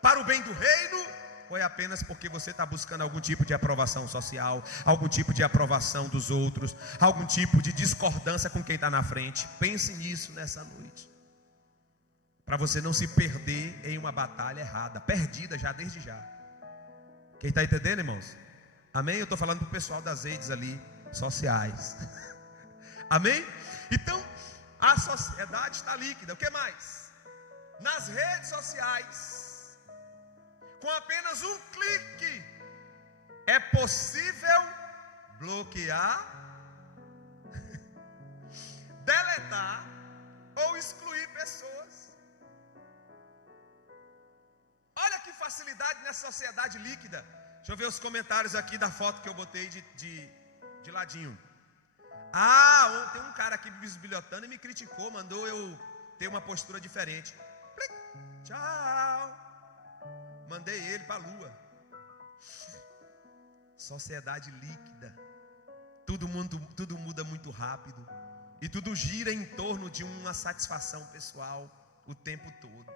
para o bem do reino? Ou é apenas porque você está buscando algum tipo de aprovação social, algum tipo de aprovação dos outros, algum tipo de discordância com quem está na frente? Pense nisso nessa noite, para você não se perder em uma batalha errada, perdida já desde já. Quem está entendendo, irmãos? Amém? Eu estou falando para o pessoal das redes ali sociais. Amém? Então, a sociedade está líquida. O que mais? Nas redes sociais, com apenas um clique, é possível bloquear, deletar ou excluir pessoas. Olha que facilidade nessa sociedade líquida. Deixa eu ver os comentários aqui da foto que eu botei de ladinho. Tem um cara aqui bisbilhotando e me criticou, mandou eu ter uma postura diferente. Tchau. Mandei ele para a lua. Sociedade líquida. Tudo muda muito rápido. E tudo gira em torno de uma satisfação pessoal o tempo todo.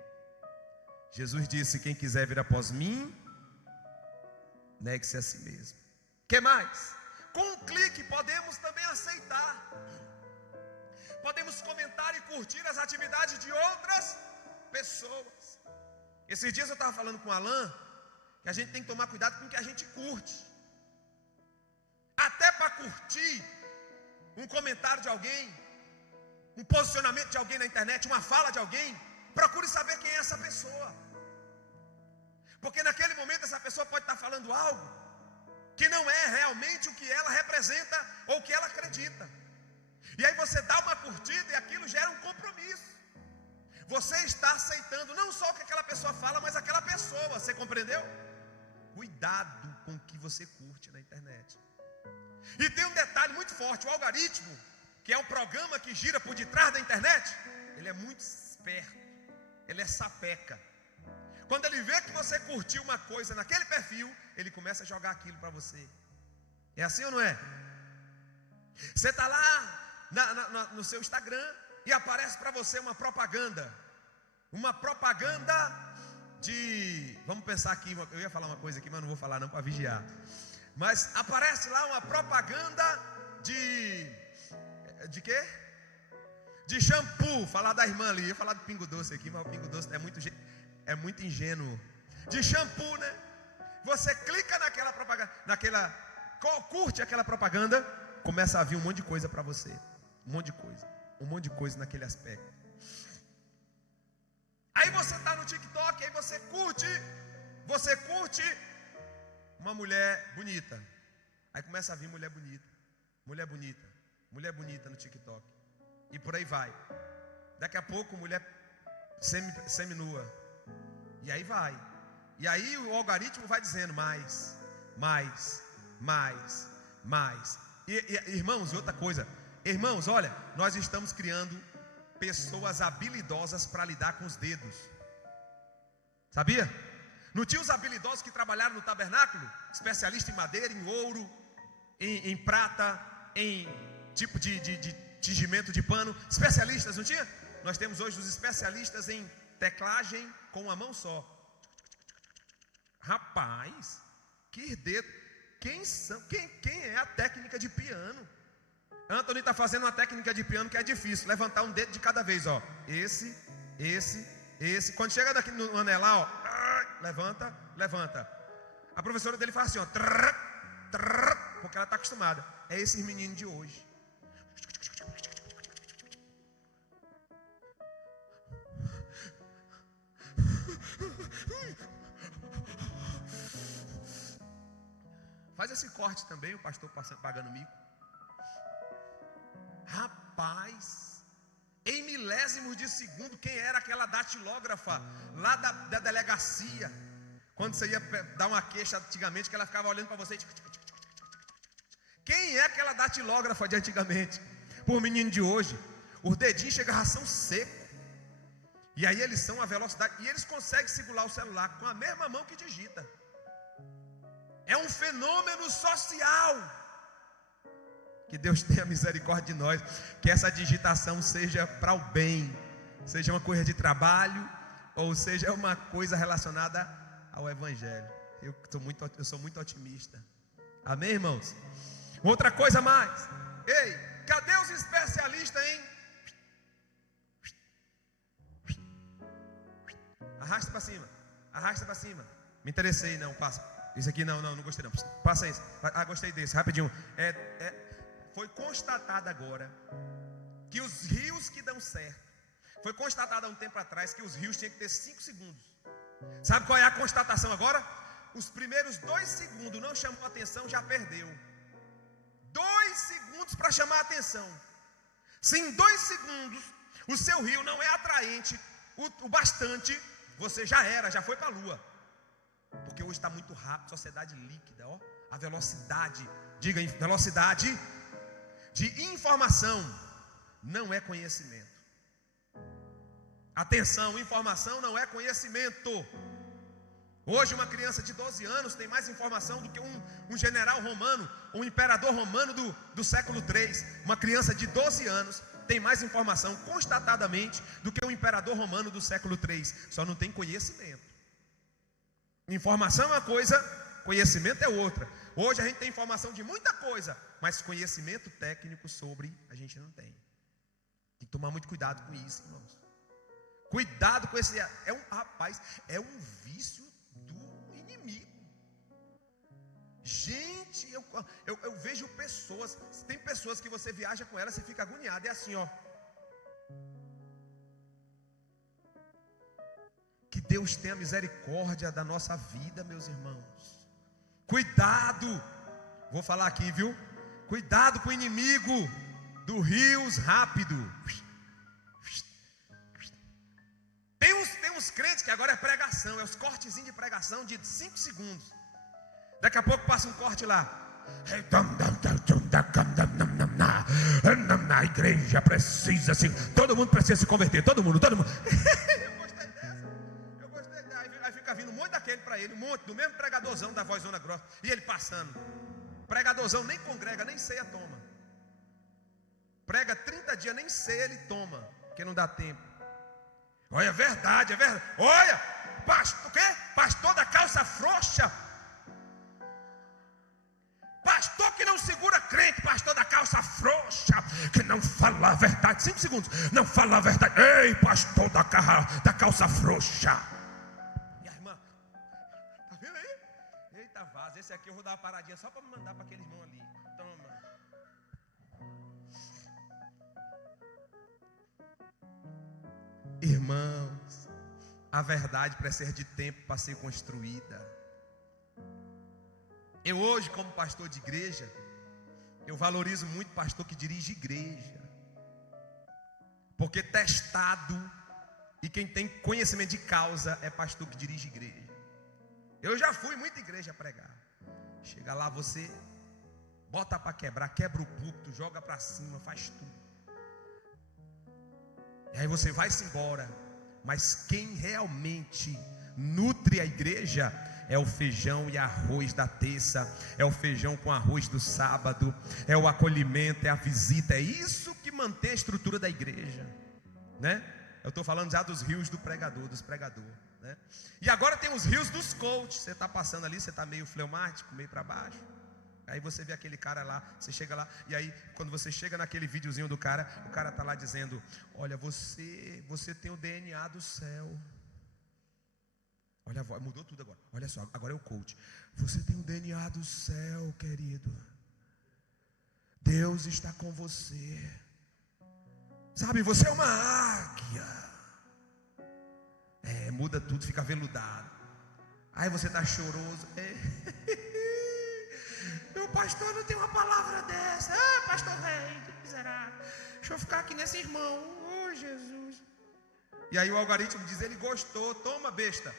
Jesus disse: quem quiser vir após mim, negue-se a si mesmo. Que mais? Com um clique podemos também aceitar, podemos comentar e curtir as atividades de outras pessoas. Esses dias eu estava falando com o Alan que a gente tem que tomar cuidado com o que a gente curte. Até para curtir um comentário de alguém, um posicionamento de alguém na internet, uma fala de alguém, procure saber quem é essa pessoa, porque naquele momento essa pessoa pode estar falando algo que não é realmente o que ela representa ou o que ela acredita. E aí você dá uma curtida e aquilo gera um compromisso. Você está aceitando não só o que aquela pessoa fala, mas aquela pessoa, você compreendeu? Cuidado com o que você curte na internet. E tem um detalhe muito forte: o algoritmo, que é um programa que gira por detrás da internet, ele é muito esperto, ele é sapeca. Quando ele vê que você curtiu uma coisa naquele perfil, ele começa a jogar aquilo para você. É assim ou não é? Você está lá no seu Instagram e aparece para você uma propaganda de, vamos pensar aqui, eu ia falar uma coisa aqui, mas não vou falar não, para vigiar. Mas aparece lá uma propaganda de quê? De shampoo. Falar da irmã ali, eu ia falar do Pingo Doce aqui, mas o Pingo Doce é muito ingênuo. De shampoo, né? Você clica naquela propaganda, curte aquela propaganda, começa a vir um monte de coisa para você. Um monte de coisa naquele aspecto. Aí você está no TikTok, aí você curte uma mulher bonita. Aí começa a vir mulher bonita no TikTok. E por aí vai. Daqui a pouco mulher seminua. E aí vai. E aí o algoritmo vai dizendo mais. Irmãos, e outra coisa. Irmãos, olha, nós estamos criando pessoas habilidosas para lidar com os dedos. Sabia? Não tinha os habilidosos que trabalharam no tabernáculo? Especialista em madeira, em ouro, em prata, em tipo de tingimento de pano. Especialistas, não tinha? Nós temos hoje os especialistas em teclagem com uma mão só. Rapaz, que dedo. Quem é a técnica de piano? Anthony está fazendo uma técnica de piano que é difícil. Levantar um dedo de cada vez, ó. Esse. Quando chega daqui no anelar, ó, levanta. A professora dele faz assim, ó, porque ela está acostumada. É esses meninos de hoje. Faz esse corte também, o pastor pagando mico. Rapaz, em milésimos de segundo, quem era aquela datilógrafa lá da delegacia? Quando você ia dar uma queixa antigamente, que ela ficava olhando para você. Quem é aquela datilógrafa de antigamente? Por menino de hoje, os dedinhos chegam a são seco. E aí eles são a velocidade. E eles conseguem segurar o celular com a mesma mão que digita. É um fenômeno social. Que Deus tenha misericórdia de nós. Que essa digitação seja para o bem. Seja uma coisa de trabalho, ou seja uma coisa relacionada ao Evangelho. Eu sou muito otimista. Amém, irmãos? Outra coisa mais. Ei, cadê os especialistas em... Arrasta para cima. Me interessei, não, passa. Isso aqui não gostei não. Passa isso. Gostei desse, rapidinho. Foi constatado agora que os rios que dão certo. Foi constatado há um tempo atrás que os rios tinham que ter 5 segundos. Sabe qual é a constatação agora? Os primeiros 2 segundos não chamou atenção, já perdeu. 2 segundos para chamar a atenção. Se em 2 segundos o seu rio não é atraente o bastante, você já foi para a lua. Porque hoje está muito rápido, sociedade líquida, ó. A velocidade, diga velocidade de informação não é conhecimento. Atenção, informação não é conhecimento. Hoje uma criança de 12 anos tem mais informação do que um general romano, um imperador romano do século 3. Uma criança de 12 anos tem mais informação constatadamente do que um imperador romano do século 3. Só não tem conhecimento. Informação é uma coisa, conhecimento é outra. Hoje a gente tem informação de muita coisa, mas conhecimento técnico sobre a gente não tem. Tem que tomar muito cuidado com isso, irmãos. Cuidado com esse... é um vício do inimigo. Gente, eu vejo pessoas... Tem pessoas que você viaja com elas, você fica agoniado. É assim, ó. Que Deus tenha misericórdia da nossa vida, meus irmãos. Cuidado. Vou falar aqui, viu? Cuidado com o inimigo do rios rápido. Tem uns crentes que agora é pregação, é os cortezinhos de pregação de 5 segundos. Daqui a pouco passa um corte lá. A igreja precisa se... Todo mundo precisa se converter, todo mundo. Eu gostei dessa. Aí fica vindo um monte daquele para ele, um monte, do mesmo pregadorzão da vozona grossa. E ele passando. Pregadorzão nem congrega, nem ceia toma. Prega 30 dias, nem ceia ele toma, porque não dá tempo. Olha, é verdade. Olha, pastor, o quê? Pastor da calça frouxa. Pastor que não segura crente, pastor da calça frouxa, que não fala a verdade. 5 segundos, não fala a verdade. Ei, pastor da calça frouxa. E a irmã, tá vendo aí? Eita, vaza, esse aqui eu vou dar uma paradinha só para me mandar para aquele irmão ali. Toma. Irmãos, A verdade precisa de tempo para ser construída. Eu hoje, como pastor de igreja, eu valorizo muito pastor que dirige igreja. Porque testado e quem tem conhecimento de causa é pastor que dirige igreja. Eu já fui muita igreja pregar. Chega lá, você bota para quebrar, quebra o púlpito, joga para cima, faz tudo. E aí você vai-se embora. Mas quem realmente nutre a igreja é o feijão e arroz da terça, é o feijão com arroz do sábado, é o acolhimento, é a visita. É isso que mantém a estrutura da igreja, né? Eu estou falando já dos rios do pregador, dos pregadores, né? E agora tem os rios dos coaches. Você está passando ali, você está meio fleumático, meio para baixo. Aí você vê aquele cara lá, você chega lá, e aí quando você chega naquele videozinho do cara, o cara está lá dizendo: olha, você tem o DNA do céu. Olha, mudou tudo agora. Olha só, agora é o coach. Você tem o DNA do céu, querido. Deus está com você. Sabe, você é uma águia. Muda tudo, fica veludado. Aí você está choroso. Meu pastor não tem uma palavra dessa. Pastor velho, miserável. Deixa eu ficar aqui nesse irmão. Oh, Jesus. E aí o algoritmo diz: ele gostou. Toma, besta.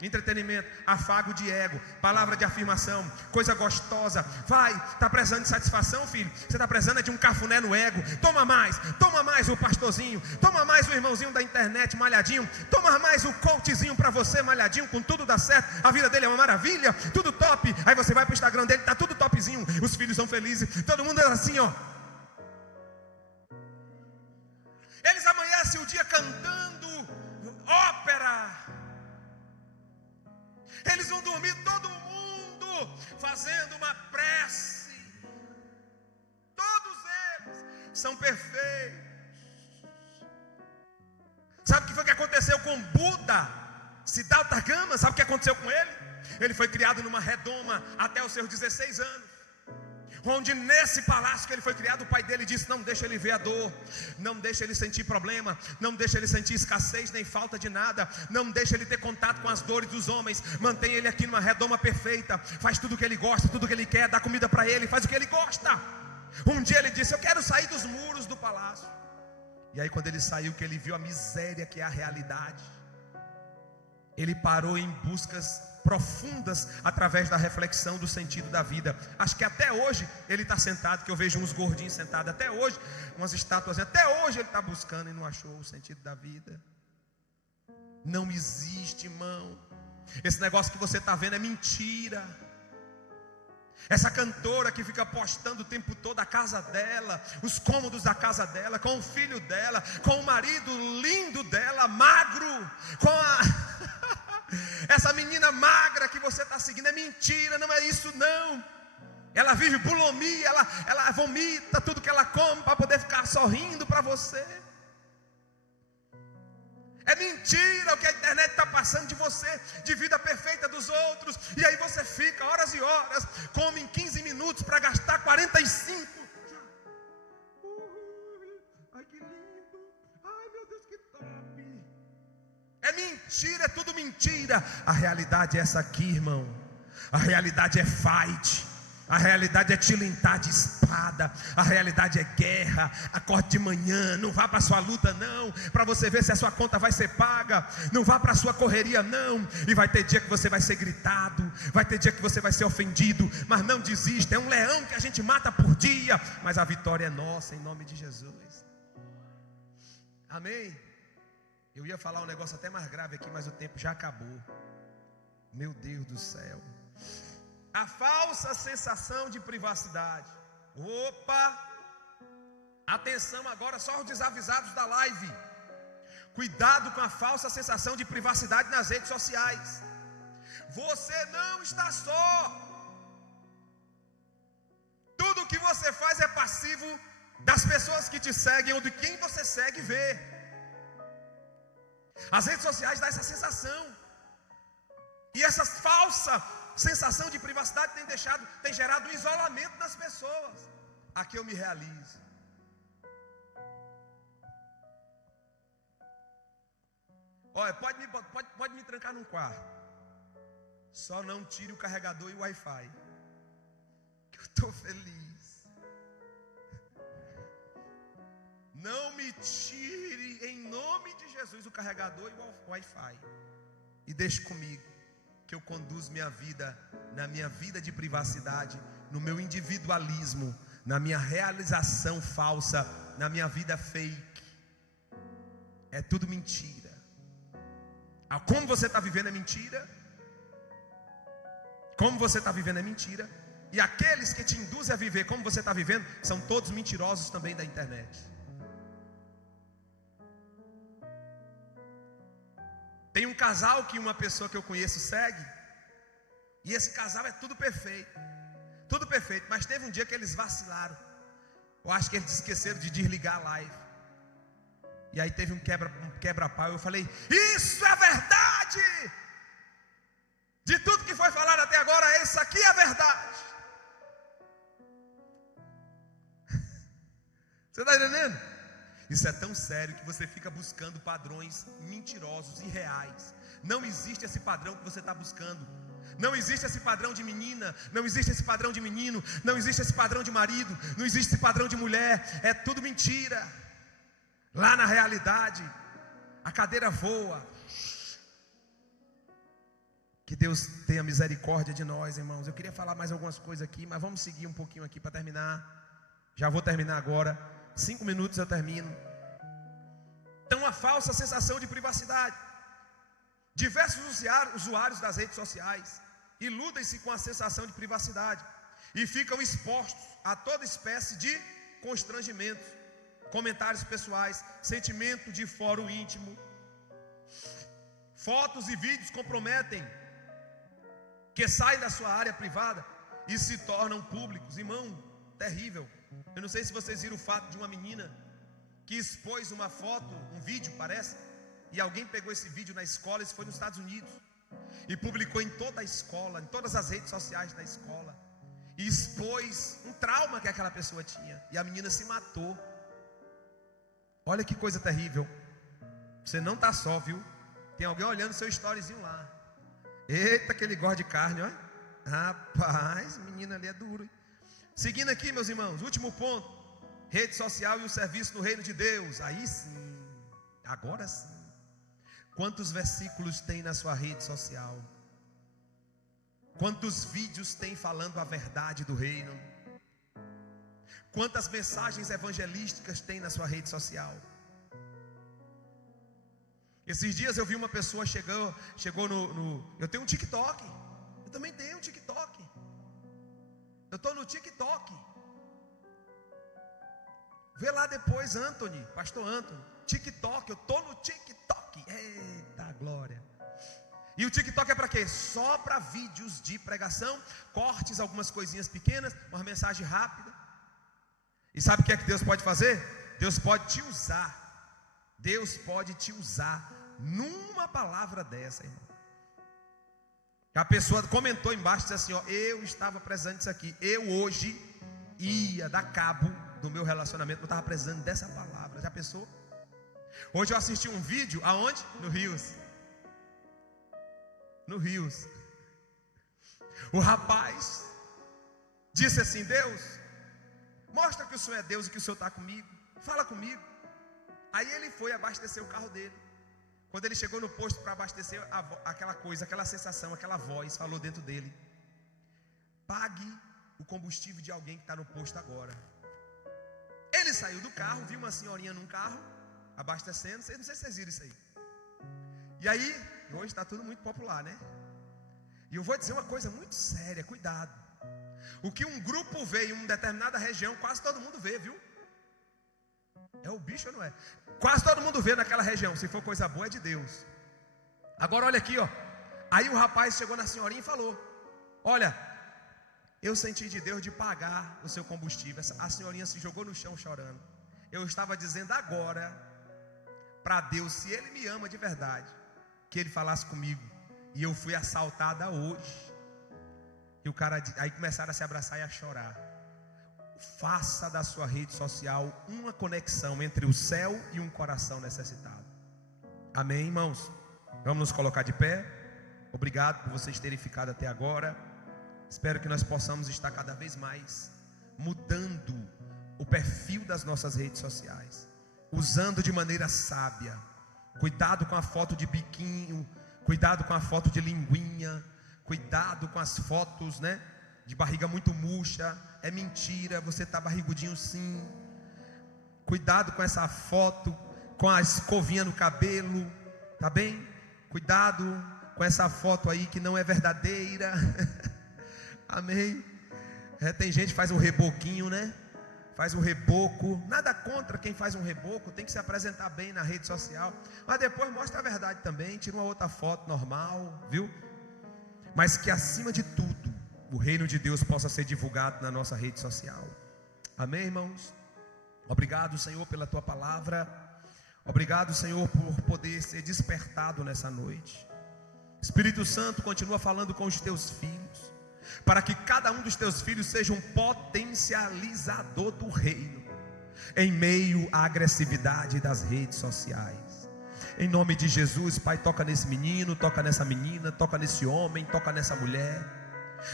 Entretenimento, afago de ego, palavra de afirmação, coisa gostosa. Vai, está precisando de satisfação, filho? Você está precisando de um cafuné no ego? Toma mais o pastorzinho, toma mais o irmãozinho da internet malhadinho, toma mais o coachzinho para você malhadinho, com tudo dá certo, a vida dele é uma maravilha, tudo top. Aí você vai para o Instagram dele, está tudo topzinho, os filhos são felizes, todo mundo é assim, ó. Eles amanhecem o dia cantando ópera. Eles vão dormir todo mundo fazendo uma prece. Todos eles são perfeitos. Sabe o que foi que aconteceu com Buda? Siddhartha Gautama, sabe o que aconteceu com ele? Ele foi criado numa redoma até os seus 16 anos. Onde nesse palácio que ele foi criado, o pai dele disse: não deixa ele ver a dor, não deixa ele sentir problema, não deixa ele sentir escassez nem falta de nada, não deixa ele ter contato com as dores dos homens, mantém ele aqui numa redoma perfeita, faz tudo o que ele gosta, tudo o que ele quer, dá comida para ele, faz o que ele gosta. Um dia ele disse: eu quero sair dos muros do palácio. E aí quando ele saiu, que ele viu a miséria que é a realidade, ele parou em buscas profundas através da reflexão do sentido da vida. Acho que até hoje ele está sentado, que eu vejo uns gordinhos sentados até hoje, umas estátuas, até hoje ele está buscando e não achou o sentido da vida. Não existe, irmão. Esse negócio que você está vendo é mentira. Essa cantora que fica postando o tempo todo a casa dela, os cômodos da casa dela, com o filho dela, com o marido lindo dela, magro, com a essa menina magra que você está seguindo, é mentira, não é isso não. Ela vive bulimia, ela vomita tudo que ela come para poder ficar sorrindo para você. É mentira o que a internet está passando de você, de vida perfeita dos outros. E aí você fica horas e horas, come em 15 minutos para gastar 45. Ai que lindo, ai meu Deus que top. É mentira, é tudo mentira. A realidade é essa aqui, irmão. A realidade é fight. A realidade é tilintar de espada. A realidade é guerra. Acorde de manhã, não vá para a sua luta não, para você ver se a sua conta vai ser paga. Não vá para a sua correria não. E vai ter dia que você vai ser gritado, vai ter dia que você vai ser ofendido, mas não desista. É um leão que a gente mata por dia, mas a vitória é nossa em nome de Jesus. Amém. Eu ia falar um negócio até mais grave aqui, mas o tempo já acabou. Meu Deus do céu. A falsa sensação de privacidade. Opa! Atenção agora, só os desavisados da live. Cuidado com a falsa sensação de privacidade nas redes sociais. Você não está só. Tudo que você faz é passivo das pessoas que te seguem ou de quem você segue vê. As redes sociais dão essa sensação. E essa falsa sensação de privacidade tem gerado um isolamento nas pessoas. Aqui eu me realizo. Olha, pode me trancar num quarto. Só não tire o carregador e o Wi-Fi, que eu estou feliz. Não me tire, em nome de Jesus, o carregador e o Wi-Fi. E deixe comigo, que eu conduzo minha vida, na minha vida de privacidade, no meu individualismo, na minha realização falsa, na minha vida fake. É tudo mentira. Como você está vivendo é mentira. Como você está vivendo é mentira. E aqueles que te induzem a viver como você está vivendo são todos mentirosos também da internet. Tem um casal que uma pessoa que eu conheço segue, e esse casal é tudo perfeito, mas teve um dia que eles vacilaram. Eu acho que eles esqueceram de desligar a live, e aí teve um quebra-pau. Eu falei: isso é verdade, de tudo que foi falado até agora, isso aqui é verdade. Você está entendendo? Isso é tão sério que você fica buscando padrões mentirosos e irreais. Não existe esse padrão que você está buscando. Não existe esse padrão de menina, não existe esse padrão de menino, não existe esse padrão de marido, não existe esse padrão de mulher. É tudo mentira. Lá na realidade, a cadeira voa. Que Deus tenha misericórdia de nós, irmãos. Eu queria falar mais algumas coisas aqui, mas vamos seguir um pouquinho aqui para terminar. Já vou terminar agora. 5 minutos eu termino. Então, a falsa sensação de privacidade. Diversos usuários das redes sociais iludem-se com a sensação de privacidade e ficam expostos a toda espécie de constrangimentos, comentários pessoais, sentimento de fórum íntimo. Fotos e vídeos comprometem, que saem da sua área privada e se tornam públicos. Irmão, terrível. Eu não sei se vocês viram o fato de uma menina que expôs uma foto, um vídeo parece, e alguém pegou esse vídeo na escola. Isso foi nos Estados Unidos, e publicou em toda a escola, em todas as redes sociais da escola, e expôs um trauma que aquela pessoa tinha, e a menina se matou. Olha que coisa terrível. Você não está só, viu? Tem alguém olhando seu storyzinho lá. Eita, que ele gosta de carne, ó. Rapaz, menina ali é duro. Seguindo aqui, meus irmãos, último ponto: rede social e o serviço no reino de Deus. Aí sim, agora sim. Quantos versículos tem na sua rede social? Quantos vídeos tem falando a verdade do reino? Quantas mensagens evangelísticas tem na sua rede social? Esses dias eu vi uma pessoa chegou no eu tenho um TikTok. Eu também tenho um TikTok. Eu estou no TikTok. Vê lá depois, Anthony, pastor Anthony. TikTok, eu estou no TikTok. Eita glória. E o TikTok é para quê? Só para vídeos de pregação, cortes, algumas coisinhas pequenas, uma mensagem rápida. E sabe o que é que Deus pode fazer? Deus pode te usar. Deus pode te usar numa palavra dessa, irmão. A pessoa comentou embaixo, disse assim, ó: eu estava precisando disso aqui. Eu hoje ia dar cabo do meu relacionamento, eu estava precisando dessa palavra. Já pensou? Hoje eu assisti um vídeo, aonde? No Rios. No Rios. O rapaz disse assim: Deus, mostra que o Senhor é Deus e que o Senhor está comigo. Fala comigo. Aí ele foi abastecer o carro dele. Quando ele chegou no posto para abastecer, aquela coisa, aquela sensação, aquela voz falou dentro dele: pague o combustível de alguém que está no posto agora. Ele saiu do carro, viu uma senhorinha num carro abastecendo. Não sei se vocês viram isso aí. E aí, hoje está tudo muito popular, né? E eu vou dizer uma coisa muito séria, cuidado. O que um grupo vê em uma determinada região, quase todo mundo vê, viu? É o bicho ou não é? Quase todo mundo vê naquela região. Se for coisa boa, é de Deus. Agora olha aqui, ó. Aí o rapaz chegou na senhorinha e falou: olha, eu senti de Deus de pagar o seu combustível. A senhorinha se jogou no chão chorando. Eu estava dizendo agora para Deus, se Ele me ama de verdade, que Ele falasse comigo. E eu fui assaltada hoje. E o cara, aí começaram a se abraçar e a chorar. Faça da sua rede social uma conexão entre o céu e um coração necessitado. Amém, irmãos? Vamos nos colocar de pé. Obrigado por vocês terem ficado até agora. Espero que nós possamos estar cada vez mais mudando o perfil das nossas redes sociais, usando de maneira sábia. Cuidado com a foto de biquinho, cuidado com a foto de linguinha, cuidado com as fotos, né, de barriga muito murcha. É mentira, você está barrigudinho sim. Cuidado com essa foto com a escovinha no cabelo, tá bem? Cuidado com essa foto aí que não é verdadeira. Amém? Tem gente que faz um reboquinho, né? Faz um reboco. Nada contra quem faz um reboco, tem que se apresentar bem na rede social, mas depois mostra a verdade também, tira uma outra foto normal, viu? Mas que acima de tudo o reino de Deus possa ser divulgado na nossa rede social. Amém, irmãos? Obrigado, Senhor, pela tua palavra. Obrigado, Senhor, por poder ser despertado nessa noite. Espírito Santo, continua falando com os teus filhos, para que cada um dos teus filhos seja um potencializador do reino, em meio à agressividade das redes sociais. Em nome de Jesus, Pai, toca nesse menino, toca nessa menina, toca nesse homem, toca nessa mulher.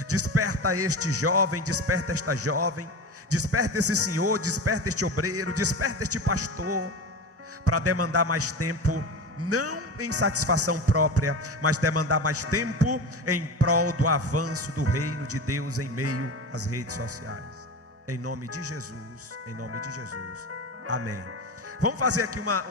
Desperta este jovem, desperta esta jovem, desperta esse senhor, desperta este obreiro, desperta este pastor, para demandar mais tempo, não em satisfação própria, mas demandar mais tempo em prol do avanço do reino de Deus em meio às redes sociais. Em nome de Jesus, em nome de Jesus. Amém. Vamos fazer aqui uma